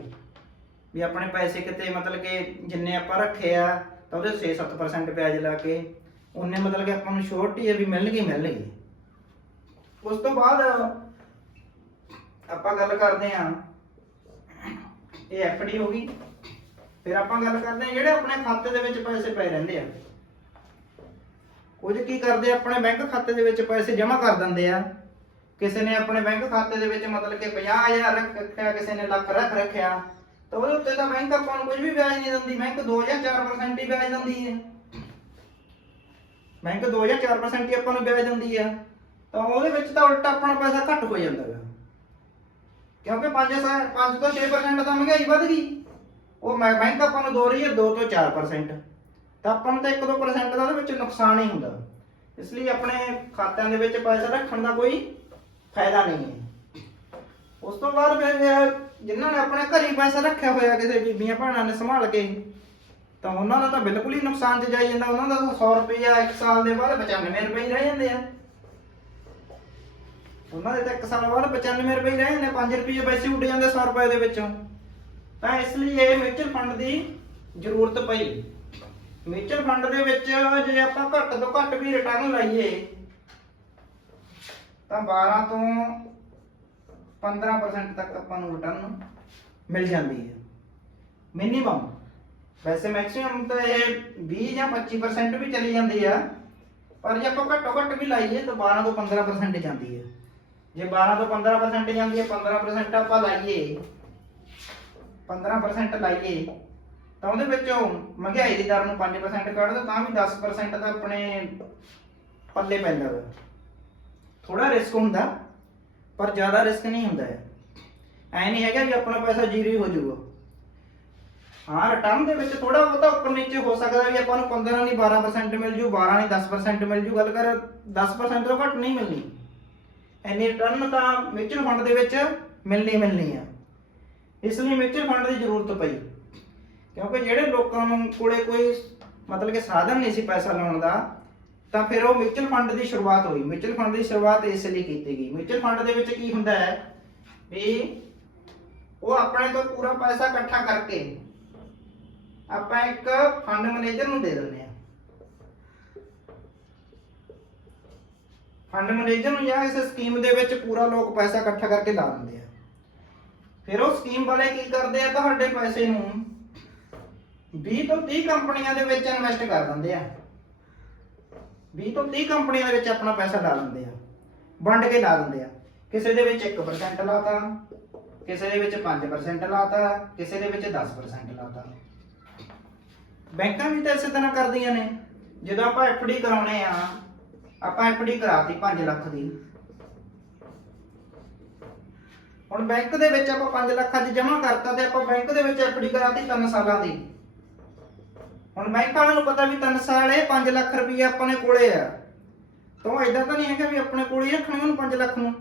ਵੀ ਆਪਣੇ ਪੈਸੇ ਕਿਤੇ ਮਤਲਬ ਕਿ ਜਿੰਨੇ ਆਪਾਂ ਰੱਖੇ ਆ ਤਾਂ ਉਹਦੇ 6-7% ਵਿਆਜ ਲਾ ਕੇ ਉਹਨੇ ਮਤਲਬ ਕਿ ਆਪਾਂ ਨੂੰ ਸ਼ੋਰਟੀ ਹੈ ਵੀ ਮਿਲਣਗੇ। ਉਸ ਤੋਂ ਬਾਅਦ ਆਪਾਂ ਗੱਲ ਕਰਦੇ ਆ, ਇਹ ਐਫਡੀ ਹੋ ਗਈ। ਫਿਰ ਆਪਾਂ ਗੱਲ ਕਰਦੇ ਆ ਜਿਹੜੇ ਆਪਣੇ ਖਾਤੇ ਦੇ ਵਿੱਚ ਪੈਸੇ ਪਏ ਰਹਿੰਦੇ ਆ। ਕੁਝ ਕੀ ਕਰਦੇ ਆਪਣੇ ਬੈਂਕ ਖਾਤੇ ਦੇ ਵਿੱਚ ਪੈਸੇ ਜਮ੍ਹਾਂ ਕਰ ਦਿੰਦੇ ਆ। ਕਿਸੇ ਨੇ ਆਪਣੇ ਬੈਂਕ ਖਾਤੇ ਦੇ ਵਿੱਚ ਮਤਲਬ ਕਿ 50,000 ਰੱਖਿਆ, ਕਿਸੇ ਨੇ ਲੱਖ ਰੱਖਿਆ, ਤਾਂ ਉਹਦੇ ਉੱਤੇ ਤਾਂ ਬੈਂਕ ਆਪਾਂ ਨੂੰ ਕੁਝ ਵੀ ਵਿਆਜ ਨਹੀਂ ਦਿੰਦੀ। ਬੈਂਕ 2 ਜਾਂ 4% ਹੀ ਵਿਆਜ ਦਿੰਦੀ ਹੈ। ਬੈਂਕ 2 ਜਾਂ 4% ਹੀ ਆਪਾਂ ਨੂੰ ਵਿਆਜ ਦਿੰਦੀ ਆ। ਤਾਂ ਉਹਦੇ ਵਿੱਚ ਤਾਂ ਉਲਟਾ ਆਪਣਾ ਪੈਸਾ ਘੱਟ ਹੋ ਜਾਂਦਾ ਹੈ, ਕਿਉਂਕਿ 5 ਤੋਂ 6% ਤਾਂ ਮਹਿੰਗਾਈ ਵੱਧ ਗਈ। ਉਹ ਬੈਂਕ ਆਪਾਂ ਨੂੰ 2 ਤੋਂ 4%, ਤਾਂ ਆਪਾਂ ਨੂੰ ਤਾਂ 1-2% ਦਾ ਉਹਦੇ ਵਿੱਚ ਨੁਕਸਾਨ ਹੀ ਹੁੰਦਾ। ਇਸ ਲਈ ਆਪਣੇ ਖਾਤਿਆਂ ਦੇ ਵਿੱਚ ਪੈਸਾ ਰੱਖਣ ਦਾ ਕੋਈ ਫਾਇਦਾ ਨਹੀਂ ਹੈ। ਉਸ ਤੋਂ ਬਾਅਦ ਫਿਰ ਜਿਨ੍ਹਾਂ ਨੇ ਆਪਣੇ ਘਰੀ ਪੈਸਾ ਰੱਖਿਆ ਹੋਇਆ ਕਿਸੇ ਬੀਬੀਆਂ ਭੈਣਾਂ ਨੇ ਸੰਭਾਲ ਕੇ, ਤਾਂ ਉਹਨਾਂ ਦਾ ਤਾਂ ਬਿਲਕੁਲ ਹੀ ਨੁਕਸਾਨ 'ਚ ਜਾਈ ਜਾਂਦਾ। ਉਹਨਾਂ ਦਾ ਤਾਂ 100 ਰੁਪਇਆ 1 ਸਾਲ ਦੇ ਬਾਅਦ 95 ਰੁਪਏ ਹੀ ਰਹਿ ਜਾਂਦੇ ਆ। ਉਹਨਾਂ ਦੇ ਤਾਂ 1 ਸਾਲ ਬਾਅਦ 95 ਰੁਪਏ ਰਹਿ ਜਾਂਦੇ, 5 ਰੁਪਏ ਵੈਸੇ ਉੱਡ ਜਾਂਦੇ 100 ਰੁਪਏ ਦੇ ਵਿੱਚੋਂ। ਤਾਂ ਇਸ ਲਈ ਇਹ ਮਿਊਚੁਅਲ ਫੰਡ ਦੀ ਜ਼ਰੂਰਤ ਪਈ। ਮਿਊਚੁਅਲ ਫੰਡ ਦੇ ਵਿੱਚ ਜੇ ਆਪਾਂ ਘੱਟ ਤੋਂ ਘੱਟ ਵੀ ਰਿਟਰਨ ਲਾਈਏ ਤਾਂ 12 ਤੋਂ 15% ਤੱਕ ਆਪਾਂ ਨੂੰ ਰਿਟਰਨ ਮਿਲ ਜਾਂਦੀ ਹੈ ਮਿਨੀਮਮ। ਵੈਸੇ ਮੈਕਸਿਮਮ ਤਾਂ ਇਹ 20 ਜਾਂ 25% ਵੀ ਚਲੀ ਜਾਂਦੀ ਆ, ਪਰ ਜੇ ਆਪਾਂ ਘੱਟੋ ਘੱਟ ਵੀ ਲਾਈਏ ਤਾਂ 12 ਤੋਂ 15% ਜਾਂਦੀ ਹੈ। ਜੇ 12 ਤੋਂ 15% ਜਾਂਦੀ ਹੈ, 15% ਆਪਾਂ ਲਾਈਏ, 15% ਲਾਈਏ ਤਾਂ ਉਹਦੇ ਵਿੱਚੋਂ ਮਹਿੰਗਾਈ ਦੀ ਦਰ ਨੂੰ 5% ਕੱਢ ਦੋ ਤਾਂ ਵੀ 10% ਤਾਂ ਆਪਣੇ ਪੱਲੇ ਪੈਂਦਾ ਵਾ। ਥੋੜਾ ਰਿਸਕ ਹੁੰਦਾ ਪਰ ਜ਼ਿਆਦਾ ਰਿਸਕ ਨਹੀਂ ਹੁੰਦਾ ਹੈ। ਐ ਨਹੀਂ ਹੈਗਾ ਵੀ ਆਪਣਾ ਪੈਸਾ ਜ਼ੀਰੋ ਹੀ ਹੋ ਜਾਊਗਾ। ਹਾਂ, ਰਿਟਰਨ ਦੇ ਵਿੱਚ ਥੋੜਾ ਬਹੁਤਾ ਉੱਪਰ ਨੀਚੇ ਹੋ ਸਕਦਾ, ਵੀ ਆਪਾਂ ਨੂੰ 15 ਨਹੀਂ 12% ਮਿਲ ਜੂ, 12 ਨਹੀਂ 10% ਮਿਲ ਜੂ। ਗੱਲ ਕਰ 10% ਤੋਂ ਘੱਟ ਨਹੀਂ ਮਿਲਣੀ। ਇੰਨੀ ਰਿਟਰਨ ਤਾਂ ਮਿਊਚੁਅਲ ਫੰਡ ਦੇ ਵਿੱਚ ਮਿਲਣੀ ਆ। ਇਸ ਲਈ ਮਿਊਚੁਅਲ ਫੰਡ ਦੀ ਜ਼ਰੂਰਤ ਪਈ, ਕਿਉਂਕਿ ਜਿਹੜੇ ਲੋਕਾਂ ਨੂੰ ਕੋਲੇ ਕੋਈ ਮਤਲਬ ਕਿ ਸਾਧਨ ਨਹੀਂ ਸੀ ਪੈਸਾ ਲਾਉਣ ਦਾ, ਤਾਂ ਫਿਰ ਉਹ ਮਿਊਚੁਅਲ ਫੰਡ ਦੀ ਸ਼ੁਰੂਆਤ ਹੋਈ। ਮਿਊਚੁਅਲ ਫੰਡ ਦੀ ਸ਼ੁਰੂਆਤ ਇਸ ਲਈ ਕੀਤੀ ਗਈ। ਮਿਊਚੁਅਲ ਫੰਡ ਦੇ ਵਿੱਚ ਕੀ ਹੁੰਦਾ ਹੈ ਵੀ ਉਹ ਆਪਣੇ ਤੋਂ ਪੂਰਾ ਪੈਸਾ ਇਕੱਠਾ ਕਰਕੇ ਆਪਾਂ ਇੱਕ ਫੰਡ ਮੈਨੇਜਰ ਨੂੰ ਦੇ ਦਿੰਦੇ ਆ। ਫੰਡ ਮੈਨੇਜਰ ਨੂੰ ਜਾਂ ਇਸ ਸਕੀਮ ਦੇ ਵਿੱਚ ਪੂਰਾ ਲੋਕ ਪੈਸਾ ਇਕੱਠਾ ਕਰਕੇ ਲਾ ਦਿੰਦੇ ਆ। ਫਿਰ ਉਹ ਸਕੀਮ ਵਾਲੇ ਕੀ ਕਰਦੇ ਆ, ਤੁਹਾਡੇ ਪੈਸੇ ਨੂੰ 20 ਤੋਂ 30 ਕੰਪਨੀਆਂ ਦੇ ਵਿੱਚ ਇਨਵੈਸਟ ਕਰ ਦਿੰਦੇ ਆ। 20 ਤੋਂ 30 ਕੰਪਨੀਆਂ ਦੇ ਵਿੱਚ ਆਪਣਾ ਪੈਸਾ ਲਾ ਦਿੰਦੇ ਆ, ਵੰਡ ਕੇ ਲਾ ਦਿੰਦੇ ਆ। ਕਿਸੇ ਦੇ ਵਿੱਚ 1% ਲਾਤਾ, ਕਿਸੇ ਦੇ ਵਿੱਚ 5% ਲਾਤਾ, ਕਿਸੇ ਦੇ ਵਿੱਚ 10% ਲਾਤਾ। ਬੈਂਕਾਂ ਵੀ ਤਾਂ ਇਸੇ ਤਰ੍ਹਾਂ ਕਰਦੀਆਂ ਨੇ। ਜਦੋਂ ਆਪਾਂ ਐਫਡੀ ਕਰਾਉਣੇ ਆ, ਆਪਾਂ ਐਫਡੀ ਕਰਾਤੀ 5 ਲੱਖ ਦੀ, ਹੁਣ ਬੈਂਕ ਦੇ ਵਿੱਚ ਆਪਾਂ 5 ਲੱਖ ਅੱਜ ਜਮ੍ਹਾਂ ਕਰਤਾ ਤੇ ਆਪਾਂ ਬੈਂਕ ਦੇ ਵਿੱਚ ਐਫਡੀ ਕਰਾਤੀ 3 ਸਾਲਾਂ ਦੀ। ਹੁਣ ਬੈਂਕ ਵਾਲਿਆਂ ਨੂੰ ਪਤਾ ਵੀ 3 ਸਾਲ ਇਹ 5 ਲੱਖ ਰੁਪਏ ਆਪਾਂ ਨੇ ਕੋਲੇ ਆ, ਤਾਂ ਏਦਾਂ ਤਾਂ ਨਹੀਂ ਹੈਗਾ ਵੀ ਆਪਣੇ ਕੋਲ ਹੀ ਰੱਖਣੇ ਉਹਨੂੰ 5 ਲੱਖ ਨੂੰ।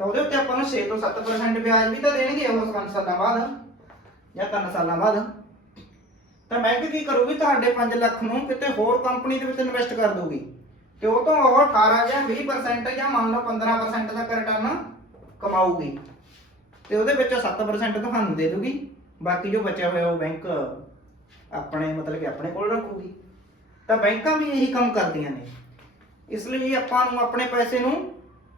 ਤਾਂ ਉਹਦੇ ਉੱਤੇ ਆਪਾਂ ਨੂੰ 6 ਤੋਂ 7% ਵਿਆਜ ਵੀ ਤਾਂ ਦੇਣਗੇ ਉਹ 5 ਸਾਲਾਂ ਬਾਅਦ ਜਾਂ 3 ਸਾਲਾਂ ਬਾਅਦ। ਤਾਂ ਬੈਂਕ ਕੀ ਕਰੂਗੀ, ਤੁਹਾਡੇ 5 ਲੱਖ ਨੂੰ ਕਿਤੇ ਹੋਰ ਕੰਪਨੀ ਦੇ ਵਿੱਚ ਇਨਵੈਸਟ ਕਰ ਦੂਗੀ ਤੇ ਉਹ ਤੋਂ ਉਹ 18 ਜਾਂ 20% ਜਾਂ ਮੰਨ ਲਓ 15% ਤੱਕ ਰਿਟਰਨ ਕਮਾਊਗੀ ਤੇ ਉਹਦੇ ਵਿੱਚੋਂ 7% ਤੁਹਾਨੂੰ ਦੇ ਦੂਗੀ। ਬਾਕੀ ਜੋ ਬਚਿਆ ਹੋਇਆ ਉਹ ਬੈਂਕ ਆਪਣੇ ਮਤਲਬ ਕਿ ਆਪਣੇ ਕੋਲ ਰੱਖੂਗੀ। ਤਾਂ ਬੈਂਕਾਂ ਵੀ ਇਹੀ ਕੰਮ ਕਰਦੀਆਂ ਨੇ। ਇਸ ਲਈ ਆਪਾਂ ਨੂੰ ਆਪਣੇ ਪੈਸੇ ਨੂੰ,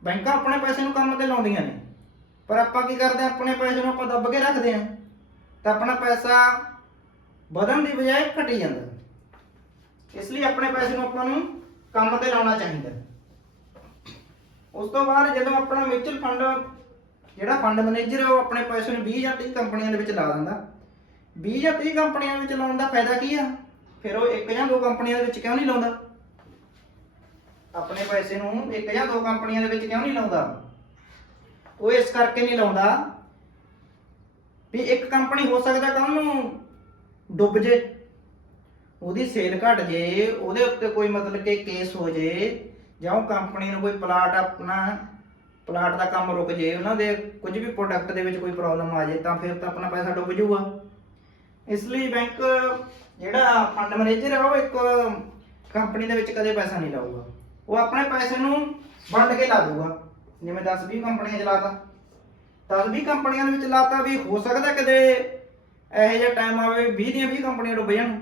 ਬੈਂਕਾਂ ਆਪਣੇ ਪੈਸੇ ਨੂੰ ਕੰਮ ਤੇ ਲਾਉਂਦੀਆਂ ਨੇ, ਪਰ ਆਪਾਂ ਕੀ ਕਰਦੇ ਹਾਂ, ਆਪਣੇ ਪੈਸੇ ਨੂੰ ਆਪਾਂ ਦੱਬ ਕੇ ਰੱਖਦੇ ਹਾਂ ਤਾਂ ਆਪਣਾ ਪੈਸਾ ਵਧਣ ਦੀ ਬਜਾਏ ਘਟੀ ਜਾਂਦਾ। ਇਸ ਲਈ ਆਪਣੇ ਪੈਸੇ ਨੂੰ ਆਪਾਂ ਨੂੰ ਕੰਮ ਤੇ ਲਾਉਣਾ ਚਾਹੀਦਾ। ਉਸ ਤੋਂ ਬਾਅਦ ਜਦੋਂ ਆਪਣਾ ਮਿਊਚੁਅਲ ਫੰਡ ਜਿਹੜਾ ਫੰਡ ਮੈਨੇਜਰ ਉਹ ਆਪਣੇ ਪੈਸੇ ਨੂੰ 20 ਜਾਂ 30 ਕੰਪਨੀਆਂ ਦੇ ਵਿੱਚ ਲਾ ਦਿੰਦਾ। 20 ਜਾਂ 30 ਕੰਪਨੀਆਂ ਵਿੱਚ ਲਾਉਣ ਦਾ ਫਾਇਦਾ ਕੀ ਆ, ਫਿਰ ਉਹ 1 ਜਾਂ 2 ਕੰਪਨੀਆਂ ਦੇ ਵਿੱਚ ਕਿਉਂ ਨਹੀਂ ਲਾਉਂਦਾ? ਆਪਣੇ ਪੈਸੇ ਨੂੰ 1 ਜਾਂ 2 ਕੰਪਨੀਆਂ ਦੇ ਵਿੱਚ ਕਿਉਂ ਨਹੀਂ ਲਾਉਂਦਾ? ਉਹ ਇਸ ਕਰਕੇ ਨਹੀਂ ਲਾਉਂਦਾ ਵੀ ਇੱਕ ਕੰਪਨੀ ਹੋ ਸਕਦਾ ਕੱਲ ਨੂੰ ਡੁੱਬ ਜੇ, ਉਹਦੀ ਸੇਲ ਘਟ ਜੇ, ਉਹਦੇ ਉੱਤੇ ਕੋਈ ਮਤਲਬ ਕਿ ਕੇਸ ਹੋ ਜੇ, ਜਾਂ ਉਹ ਕੰਪਨੀ ਨੂੰ ਕੋਈ ਪਲਾਟ ਦਾ ਕੰਮ ਰੁਕ ਜੇ, ਉਹਨਾਂ ਦੇ ਕੁਝ ਵੀ ਪ੍ਰੋਡਕਟ ਦੇ ਵਿੱਚ ਕੋਈ ਪ੍ਰੋਬਲਮ ਆ ਜੇ, ਤਾਂ ਫਿਰ ਤਾਂ ਆਪਣਾ ਪੈਸਾ ਡੁੱਬ ਜਾਊਗਾ। ਇਸ ਲਈ ਬੈਂਕ ਜਿਹੜਾ ਫੰਡ ਮੈਨੇਜਰ ਹੈ ਉਹ ਇੱਕ ਕੰਪਨੀ ਦੇ ਵਿੱਚ ਕਦੇ ਪੈਸਾ ਨਹੀਂ ਲਾਊਗਾ, ਉਹ ਆਪਣੇ ਪੈਸੇ ਨੂੰ ਵੰਡ ਕੇ ਲਾ ਦੂਗਾ। ਜਿਵੇਂ 10-20 ਕੰਪਨੀਆਂ ਚਲਾਤਾ, 10-20 ਕੰਪਨੀਆਂ ਦੇ ਵਿੱਚ ਲਾਤਾ, ਵੀ ਹੋ ਸਕਦਾ ਕਦੇ ਇਹੋ ਜਿਹਾ ਟਾਈਮ ਆਵੇ 20 ਦੀਆਂ 20 ਕੰਪਨੀਆਂ ਡੁੱਬ ਜਾਣ,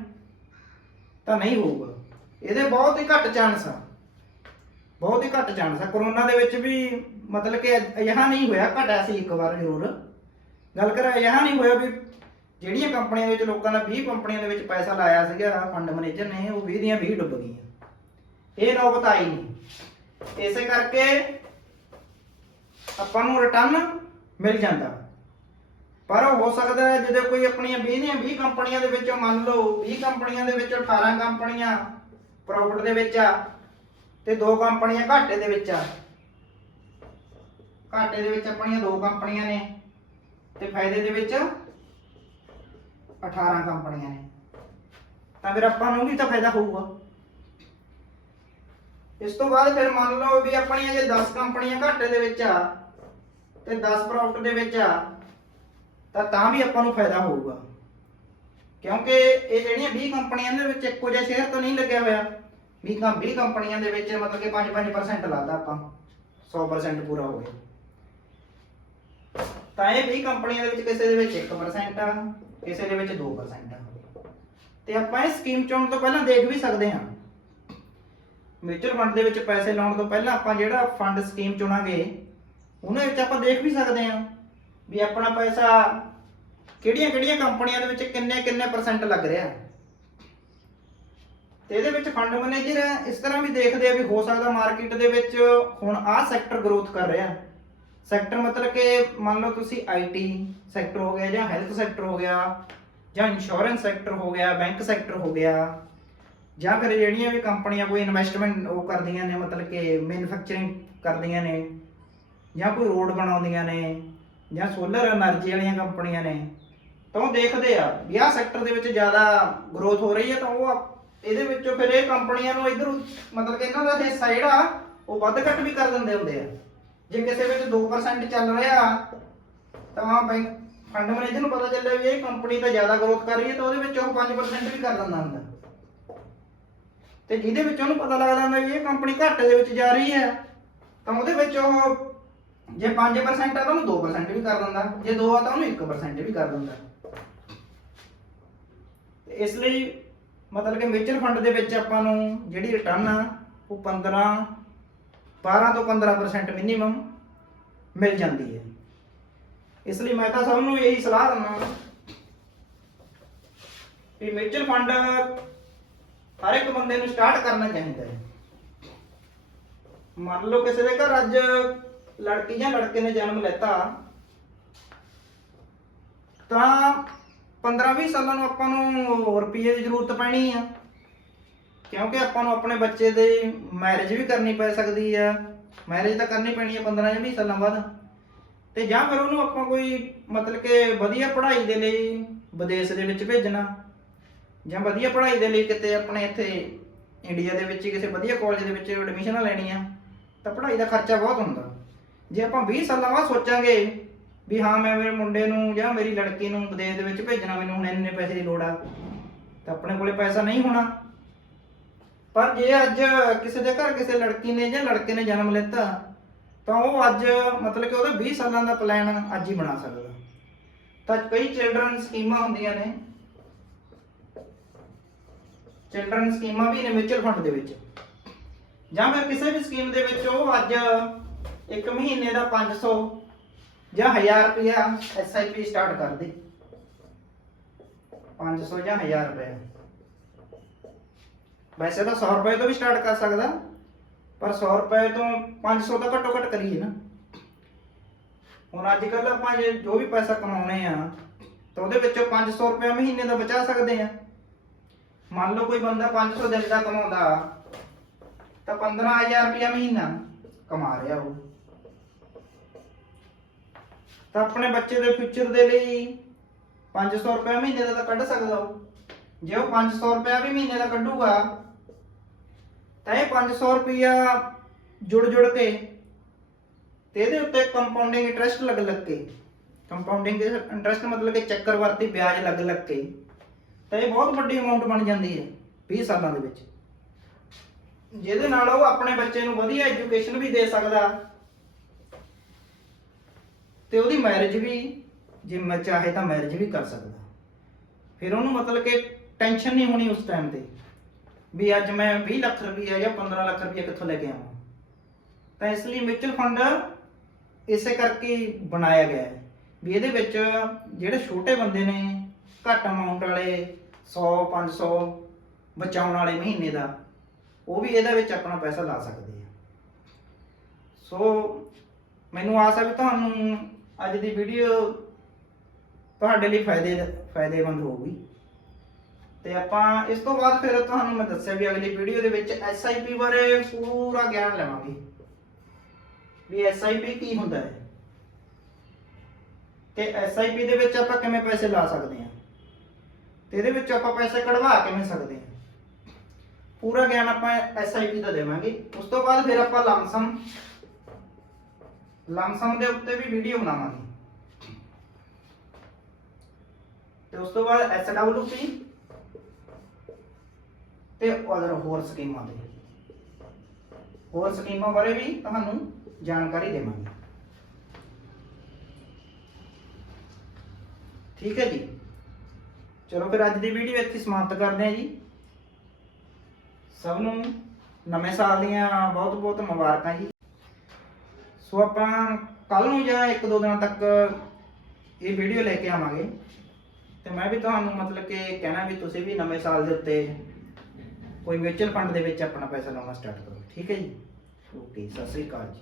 ਤਾਂ ਨਹੀਂ ਹੋਊਗਾ। ਇਹਦੇ ਬਹੁਤ ਹੀ ਘੱਟ ਚਾਂਸ ਆ, ਬਹੁਤ ਹੀ ਘੱਟ ਚਾਂਸ ਆ। ਕਰੋਨਾ ਦੇ ਵਿੱਚ ਵੀ ਮਤਲਬ ਕਿ ਅਜਿਹਾ ਨਹੀਂ ਹੋਇਆ, ਘਟਿਆ ਸੀ ਇੱਕ ਵਾਰ ਜ਼ਰੂਰ, ਗੱਲ ਕਰ ਅਜਿਹਾ ਨਹੀਂ ਹੋਇਆ ਵੀ ਜਿਹੜੀਆਂ ਕੰਪਨੀਆਂ ਦੇ ਵਿੱਚ ਲੋਕਾਂ ਦਾ 20 ਕੰਪਨੀਆਂ ਦੇ ਵਿੱਚ ਪੈਸਾ ਲਾਇਆ ਸੀਗਾ ਫੰਡ ਮੈਨੇਜਰ ਨੇ, ਉਹ 20 ਦੀਆਂ 20 ਡੁੱਬ ਗਈਆਂ। ਇਹ ਨੌਬਤ ਆਈ ਨਹੀਂ। ਇਸੇ ਕਰਕੇ ਆਪਾਂ ਨੂੰ ਰਿਟਰਨ ਮਿਲ ਜਾਂਦਾ, ਪਰ ਹੋ ਸਕਦਾ ਹੈ ਜਦੋਂ ਕੋਈ ਆਪਣੀਆਂ 20 ਦੀਆਂ 20 ਕੰਪਨੀਆਂ ਦੇ ਵਿੱਚੋਂ ਮੰਨ ਲਓ 20 ਕੰਪਨੀਆਂ ਦੇ ਵਿੱਚੋਂ 18 ਕੰਪਨੀਆਂ ਪ੍ਰੋਫਿਟ ਦੇ ਵਿੱਚ ਆ ਤੇ 2 ਕੰਪਨੀਆਂ ਘਾਟੇ ਦੇ ਵਿੱਚ ਆ, ਘਾਟੇ ਦੇ ਵਿੱਚ ਆਪਣੀਆਂ 2 ਕੰਪਨੀਆਂ ਨੇ ਤੇ ਫਾਇਦੇ ਦੇ ਵਿੱਚ 18 ਕੰਪਨੀਆਂ ਨੇ, ਤਾਂ ਫਿਰ ਆਪਾਂ ਨੂੰ ਵੀ ਤਾਂ ਫਾਇਦਾ ਹੋਊਗਾ। ਇਸ ਤੋਂ ਬਾਅਦ ਫਿਰ ਮੰਨ ਲਓ ਵੀ ਆਪਣੀਆਂ ਜੇ 10 ਕੰਪਨੀਆਂ ਘਾਟੇ ਦੇ ਵਿੱਚ ਆ ਤੇ 10 ਪ੍ਰੋਫਿਟ ਦੇ ਵਿੱਚ ਆ, ਤਾਂ ਵੀ ਆਪਾਂ ਨੂੰ ਫਾਇਦਾ ਹੋਊਗਾ, ਕਿਉਂਕਿ ਇਹ ਜਿਹੜੀਆਂ 20 ਕੰਪਨੀਆਂ ਦੇ ਵਿੱਚ ਇੱਕੋ ਜਿਹਾ ਸ਼ੇਅਰ ਤਾਂ ਨਹੀਂ ਲੱਗਿਆ ਹੋਇਆ। 20 ਕੰਪਨੀਆਂ ਦੇ ਵਿੱਚ ਮਤਲਬ ਕਿ 5-5% ਲਾਤਾ ਆਪਾਂ, 100% ਪੂਰਾ ਹੋ ਗਿਆ, ਤਾਂ ਇਹ 20 ਕੰਪਨੀਆਂ ਦੇ ਵਿੱਚ ਕਿਸੇ ਦੇ ਵਿੱਚ 1% ਆ, ਕਿਸੇ ਦੇ ਵਿੱਚ 2% ਆ। ਤੇ ਆਪਾਂ ਇਹ ਸਕੀਮ ਚੁਣਨ ਤੋਂ ਪਹਿਲਾਂ ਦੇਖ ਵੀ ਸਕਦੇ ਹਾਂ, ਮਿਊਚੁਅਲ ਫੰਡ ਦੇ ਵਿੱਚ ਪੈਸੇ ਲਾਉਣ ਤੋਂ ਪਹਿਲਾਂ ਆਪਾਂ ਜਿਹੜਾ ਫੰਡ ਸਕੀਮ ਚੁਣਾਂਗੇ ਉਹਦੇ ਵਿੱਚ ਆਪਾਂ ਦੇਖ ਵੀ ਸਕਦੇ ਹਾਂ ਵੀ ਆਪਣਾ ਪੈਸਾ ਕਿਹੜੀਆਂ ਕੰਪਨੀਆਂ ਦੇ ਵਿੱਚ ਕਿੰਨੇ ਪਰਸੈਂਟ ਲੱਗ ਰਿਹਾ। ਤੇ ਇਹਦੇ ਵਿੱਚ ਫੰਡ ਮੈਨੇਜਰ ਇਸ ਤਰ੍ਹਾਂ ਵੀ ਦੇਖਦੇ ਆ ਵੀ ਹੋ ਸਕਦਾ ਮਾਰਕੀਟ ਦੇ ਵਿੱਚ ਹੁਣ ਆਹ ਸੈਕਟਰ ਗਰੋਥ ਕਰ ਰਿਹਾ, ਸੈਕਟਰ ਮਤਲਬ ਕਿ ਮੰਨ ਲਓ ਤੁਸੀਂ IT ਸੈਕਟਰ ਹੋ ਗਿਆ, ਜਾਂ ਹੈਲਥ ਸੈਕਟਰ ਹੋ ਗਿਆ, ਜਾਂ ਇੰਸ਼ੋਰੈਂਸ ਸੈਕਟਰ ਹੋ ਗਿਆ, ਬੈਂਕ ਸੈਕਟਰ ਹੋ ਗਿਆ, ਜਾਂ ਫਿਰ ਜਿਹੜੀਆਂ ਵੀ ਕੰਪਨੀਆਂ ਕੋਈ ਇਨਵੈਸਟਮੈਂਟ ਉਹ ਕਰਦੀਆਂ ਨੇ, ਮਤਲਬ ਕਿ ਮੈਨੂਫੈਕਚਰਿੰਗ ਕਰਦੀਆਂ ਨੇ, ਜਾਂ ਕੋਈ ਰੋਡ ਬਣਾਉਂਦੀਆਂ ਨੇ, ਜਾਂ ਸੋਲਰ એનર્ਜੀ ਵਾਲੀਆਂ ਕੰਪਨੀਆਂ ਨੇ, ਤਾਂ ਉਹ ਦੇਖਦੇ ਆ ਵੀ ਆਹ ਸੈਕਟਰ ਦੇ ਵਿੱਚ ਜ਼ਿਆਦਾ ਗਰੋਥ ਹੋ ਰਹੀ ਹੈ, ਤਾਂ ਉਹ ਇਹਦੇ ਵਿੱਚੋਂ ਫਿਰ ਇਹ ਕੰਪਨੀਆਂ ਨੂੰ ਇੱਧਰ ਮਤਲਬ ਕਿ ਇਹਨਾਂ ਦਾ ਹਿੱਸਾ ਜਿਹੜਾ ਉਹ ਵੱਧ ਘੱਟ ਵੀ ਕਰ ਦਿੰਦੇ ਹੁੰਦੇ ਆ। ਜੇ ਕਿਸੇ ਵਿੱਚ 2% ਚੱਲ ਰਿਹਾ ਤਾਂ ਬੈਂਕ ਫੰਡ ਮੈਨੇਜਰ ਨੂੰ ਪਤਾ ਚੱਲਿਆ ਵੀ ਇਹ ਕੰਪਨੀ ਤਾਂ ਜ਼ਿਆਦਾ ਗਰੋਥ ਕਰ ਰਹੀ ਹੈ, ਤਾਂ ਉਹਦੇ ਵਿੱਚ ਉਹ 5% ਵੀ ਕਰ ਦਿੰਦਾ ਹੁੰਦਾ। ਤੇ ਜਿਹਦੇ ਵਿੱਚ ਉਹਨੂੰ ਪਤਾ ਲੱਗਦਾ ਹੁੰਦਾ ਵੀ ਇਹ ਕੰਪਨੀ ਘਾਟੇ ਦੇ ਵਿੱਚ ਜਾ ਰਹੀ ਹੈ, ਤਾਂ ਉਹਦੇ ਵਿੱਚ ਉਹ ਜੇ 5% ਆ ਤਾਂ ਉਹਨੂੰ 2% ਵੀ ਕਰ ਦਿੰਦਾ, ਜੇ 2 ਆ ਤਾਂ ਉਹਨੂੰ 1% ਵੀ ਕਰ ਦਿੰਦਾ। ਇਸ ਲਈ ਮਤਲਬ ਕਿ ਮਿਊਚੁਅਲ ਫੰਡ ਦੇ ਵਿੱਚ ਆਪਾਂ ਨੂੰ ਜਿਹੜੀ ਰਿਟਰਨ ਆ ਉਹ 12 ਤੋਂ 15% ਮਿਨੀਮਮ ਮਿਲ ਜਾਂਦੀ ਹੈ। ਇਸ ਲਈ ਮੈਂ ਤਾਂ ਸਭ ਨੂੰ ਇਹੀ ਸਲਾਹ ਦਿੰਦਾ ਵੀ ਮਿਊਚੁਅਲ ਫੰਡ ਹਰ ਇੱਕ ਬੰਦੇ ਨੂੰ ਸਟਾਰਟ ਕਰਨਾ ਚਾਹੀਦਾ ਹੈ। ਮੰਨ ਲਓ ਕਿਸੇ ਦੇ ਘਰ ਅੱਜ ਲੜਕੀ ਜਾਂ ਲੜਕੇ ਨੇ ਜਨਮ ਲੈਤਾ, ਤਾਂ 15-20 ਸਾਲਾਂ ਨੂੰ ਆਪਾਂ ਨੂੰ ਰੁਪਈਏ ਦੀ ਜ਼ਰੂਰਤ ਪੈਣੀ ਆ, ਕਿਉਂਕਿ ਆਪਾਂ ਨੂੰ ਆਪਣੇ ਬੱਚੇ ਦੇ ਮੈਰਿਜ ਵੀ ਕਰਨੀ ਪੈ ਸਕਦੀ ਆ, ਮੈਰਿਜ ਤਾਂ ਕਰਨੀ ਪੈਣੀ ਆ 15 ਜਾਂ 20 ਸਾਲਾਂ ਬਾਅਦ, ਤੇ ਜਾਂ ਫਿਰ ਉਹਨੂੰ ਆਪਾਂ ਕੋਈ ਮਤਲਬ ਕਿ ਵਧੀਆ ਪੜ੍ਹਾਈ ਦੇ ਲਈ ਵਿਦੇਸ਼ ਦੇ ਵਿੱਚ ਭੇਜਣਾ, ਜਾਂ ਵਧੀਆ ਪੜ੍ਹਾਈ ਦੇ ਲਈ ਕਿਤੇ ਆਪਣੇ ਇੱਥੇ ਇੰਡੀਆ ਦੇ ਵਿੱਚ ਕਿਸੇ ਵਧੀਆ ਕਾਲਜ ਦੇ ਵਿੱਚ ਐਡਮਿਸ਼ਨਾਂ ਲੈਣੀਆਂ, ਤਾਂ ਪੜ੍ਹਾਈ ਦਾ ਖਰਚਾ ਬਹੁਤ ਹੁੰਦਾ। ਜੇ ਆਪਾਂ 20 ਸਾਲਾਂ ਬਾਅਦ ਸੋਚਾਂਗੇ ਵੀ ਹਾਂ ਮੈਂ ਮੇਰੇ ਮੁੰਡੇ ਨੂੰ ਜਾਂ ਮੇਰੀ ਲੜਕੀ ਨੂੰ ਵਿਦੇਸ਼ ਦੇ ਵਿੱਚ ਭੇਜਣਾ, ਮੈਨੂੰ ਹੁਣ ਇੰਨੇ ਪੈਸੇ ਦੀ ਲੋੜ ਆ, ਤਾਂ ਆਪਣੇ ਕੋਲੇ ਪੈਸਾ ਨਹੀਂ ਹੋਣਾ। ਪਰ ਜੇ ਅੱਜ ਕਿਸੇ ਦੇ ਘਰ ਕਿਸੇ ਲੜਕੀ ਨੇ ਜਾਂ ਲੜਕੇ ਨੇ ਜਨਮ ਲਿੱਤਾ, ਤਾਂ ਉਹ ਅੱਜ ਮਤਲਬ ਕਿ ਉਹਦਾ 20 ਸਾਲਾਂ ਦਾ ਪਲਾਨ ਅੱਜ ਹੀ ਬਣਾ ਸਕਦਾ। ਤਾਂ ਕਈ ਚਿਲਡਰਨ ਸਕੀਮਾਂ ਹੁੰਦੀਆਂ ਨੇ, ਚਿਲਡਰਨ ਸਕੀਮਾਂ ਵੀ ਨੇ ਮਿਊਚੁਅਲ ਫੰਡ ਦੇ ਵਿੱਚ, ਜਾਂ ਫਿਰ ਕਿਸੇ ਵੀ ਸਕੀਮ ਦੇ ਵਿੱਚ ਉਹ ਅੱਜ ਇੱਕ ਮਹੀਨੇ ਦਾ 500 ਜਾਂ 1000 ਰੁਪਇਆ SIP ਸਟਾਰਟ ਕਰ ਦੇ, 500 ਜਾਂ 1000 ਰੁਪਇਆ। ਵੈਸੇ ਤਾਂ 100 ਰੁਪਏ ਤੋਂ ਵੀ ਸਟਾਰਟ ਕਰ ਸਕਦਾ, ਪਰ 100 ਰੁਪਏ ਤੋਂ 500 ਤਾਂ ਘੱਟੋ ਘੱਟ ਕਰੀਏ ਨਾ। ਹੁਣ ਅੱਜ ਕੱਲ ਆਪਾਂ ਜੇ ਜੋ ਵੀ ਪੈਸਾ ਕਮਾਉਣੇ ਆ ਤਾਂ ਉਹਦੇ ਵਿੱਚੋਂ 500 ਰੁਪਏ ਮਹੀਨੇ ਦਾ ਬਚਾ ਸਕਦੇ ਆ। ਮੰਨ ਲਓ ਕੋਈ ਬੰਦਾ 500 ਦਿਨ ਦਾ ਕਮਾਉਂਦਾ ਤਾਂ 15000 ਰੁਪਇਆ ਮਹੀਨਾ ਕਮਾ ਰਿਹਾ ਉਹ, ਤਾਂ ਆਪਣੇ ਬੱਚੇ ਦੇ ਫਿਊਚਰ ਦੇ ਲਈ 500 ਰੁਪਏ ਮਹੀਨੇ ਦਾ ਤਾਂ ਕੱਢ ਸਕਦਾ ਉਹ। ਜੇ ਉਹ 500 ਰੁਪਏ ਵੀ ਮਹੀਨੇ ਦਾ ਕੱਢੂਗਾ ਤਾਂ ਇਹ 500 ਰੁਪਇਆ ਜੁੜ ਕੇ ਤੇ ਇਹਦੇ ਉੱਤੇ ਕੰਪਾਊਂਡਿੰਗ ਇੰਟਰਸਟ ਲੱਗ ਕੇ, ਕੰਪਾਊਂਡਿੰਗ ਇੰਟਰਸਟ ਮਤਲਬ ਕਿ ਚੱਕਰਵਰਤੀ ਵਿਆਜ ਲੱਗ ਕੇ, ਤਾਂ ਇਹ ਬਹੁਤ ਵੱਡੀ ਅਮਾਉਂਟ ਬਣ ਜਾਂਦੀ ਹੈ 20 ਸਾਲਾਂ ਦੇ ਵਿੱਚ, ਜਿਹਦੇ ਨਾਲ ਉਹ ਆਪਣੇ ਬੱਚੇ ਨੂੰ ਵਧੀਆ ਐਜੂਕੇਸ਼ਨ ਵੀ ਦੇ ਸਕਦਾ ਤੇ ਉਹਦੀ ਮੈਰਿਜ ਵੀ ਜੇ ਮੈਂ ਚਾਹੇ ਤਾਂ ਮੈਰਿਜ ਵੀ ਕਰ ਸਕਦਾ। ਫਿਰ ਉਹਨੂੰ ਮਤਲਬ ਕਿ ਟੈਨਸ਼ਨ ਨਹੀਂ ਹੋਣੀ ਉਸ ਟਾਈਮ ਤੇ ਵੀ ਅੱਜ ਮੈਂ 20 ਲੱਖ ਰੁਪਈਆ ਜਾਂ 15 ਲੱਖ ਰੁਪਈਆ ਕਿੱਥੋਂ ਲੈ ਕੇ ਆਵਾਂ। ਤਾਂ ਇਸ ਲਈ ਮਿਊਚੁਅਲ ਫੰਡ ਇਸੇ ਕਰਕੇ ਬਣਾਇਆ ਗਿਆ ਹੈ ਵੀ ਇਹਦੇ ਵਿੱਚ ਜਿਹੜੇ ਛੋਟੇ ਬੰਦੇ ਨੇ, ਘੱਟ ਅਮਾਉਂਟ ਵਾਲੇ 100 500 ਬਚਾਉਣ ਵਾਲੇ ਮਹੀਨੇ ਦਾ, ਉਹ ਵੀ ਇਹਦੇ ਵਿੱਚ ਆਪਣਾ ਪੈਸਾ ਲਾ ਸਕਦੇ ਆ। ਸੋ ਮੈਨੂੰ ਆਸ ਹੈ ਵੀ ਤੁਹਾਨੂੰ ਅੱਜ ਦੀ ਵੀਡੀਓ ਤੁਹਾਡੇ ਲਈ ਫਾਇਦੇਮੰਦ ਹੋਊਗੀ। ਤੇ ਆਪਾਂ ਇਸ ਤੋਂ ਬਾਅਦ ਫਿਰ ਤੁਹਾਨੂੰ ਮੈਂ ਦੱਸਿਆ ਵੀ ਅਗਲੀ ਵੀਡੀਓ ਦੇ ਵਿੱਚ SIP ਬਾਰੇ ਪੂਰਾ ਗਿਆਨ ਲਵਾਂਗੇ ਵੀ SIP ਕੀ ਹੁੰਦਾ ਹੈ ਤੇ SIP ਦੇ ਵਿੱਚ ਆਪਾਂ ਕਿਵੇਂ ਪੈਸੇ ਲਾ ਸਕਦੇ ਹਾਂ ਤੇ ਇਹਦੇ ਵਿੱਚ ਆਪਾਂ ਪੈਸੇ ਕਢਵਾ ਕਿਵੇਂ ਸਕਦੇ ਹਾਂ। ਪੂਰਾ ਗਿਆਨ ਆਪਾਂ SIP ਦਾ ਦੇਵਾਂਗੇ। ਉਸ ਤੋਂ ਬਾਅਦ ਫਿਰ ਆਪਾਂ ਲਮਸਮ ਦੇ ਉੱਤੇ ਵੀ ਵੀਡੀਓ ਬਣਾਵਾਂਗੇ ਤੇ ਉਸ ਤੋਂ ਬਾਅਦ SWP ਤੇ ਹੋਰ ਸਕੀਮਾਂ ਬਾਰੇ ਵੀ ਤੁਹਾਨੂੰ ਜਾਣਕਾਰੀ ਦੇਵਾਂਗੇ। ਠੀਕ ਹੈ ਜੀ, ਚਲੋ ਫਿਰ ਅੱਜ ਦੀ ਵੀਡੀਓ ਇੱਥੇ ਸਮਾਪਤ ਕਰਦੇ ਹਾਂ ਜੀ। ਸਭ ਨੂੰ ਨਵੇਂ ਸਾਲ ਦੀਆਂ ਬਹੁਤ ਬਹੁਤ ਮੁਬਾਰਕਾਂ ਜੀ। ਸੋ ਆਪਾਂ ਕੱਲ ਨੂੰ ਜਾਂ 1-2 ਦਿਨਾਂ ਤੱਕ ਇਹ ਵੀਡੀਓ ਲੈ ਕੇ ਆਵਾਂਗੇ ਤੇ ਮੈਂ ਵੀ ਤੁਹਾਨੂੰ ਮਤਲਬ ਕਿ ਕਹਿਣਾ ਵੀ ਤੁਸੀਂ ਵੀ ਨਵੇਂ ਸਾਲ ਦੇ ਉੱਤੇ ਕੋਈ ਮਿਊਚੁਅਲ ਫੰਡ ਦੇ ਵਿੱਚ ਆਪਣਾ ਪੈਸਾ ਲਾਉਣਾ ਸਟਾਰਟ ਕਰੋ। ਠੀਕ ਹੈ ਜੀ, ਓਕੇ, ਸਤਿ ਸ੍ਰੀ ਅਕਾਲ ਜੀ।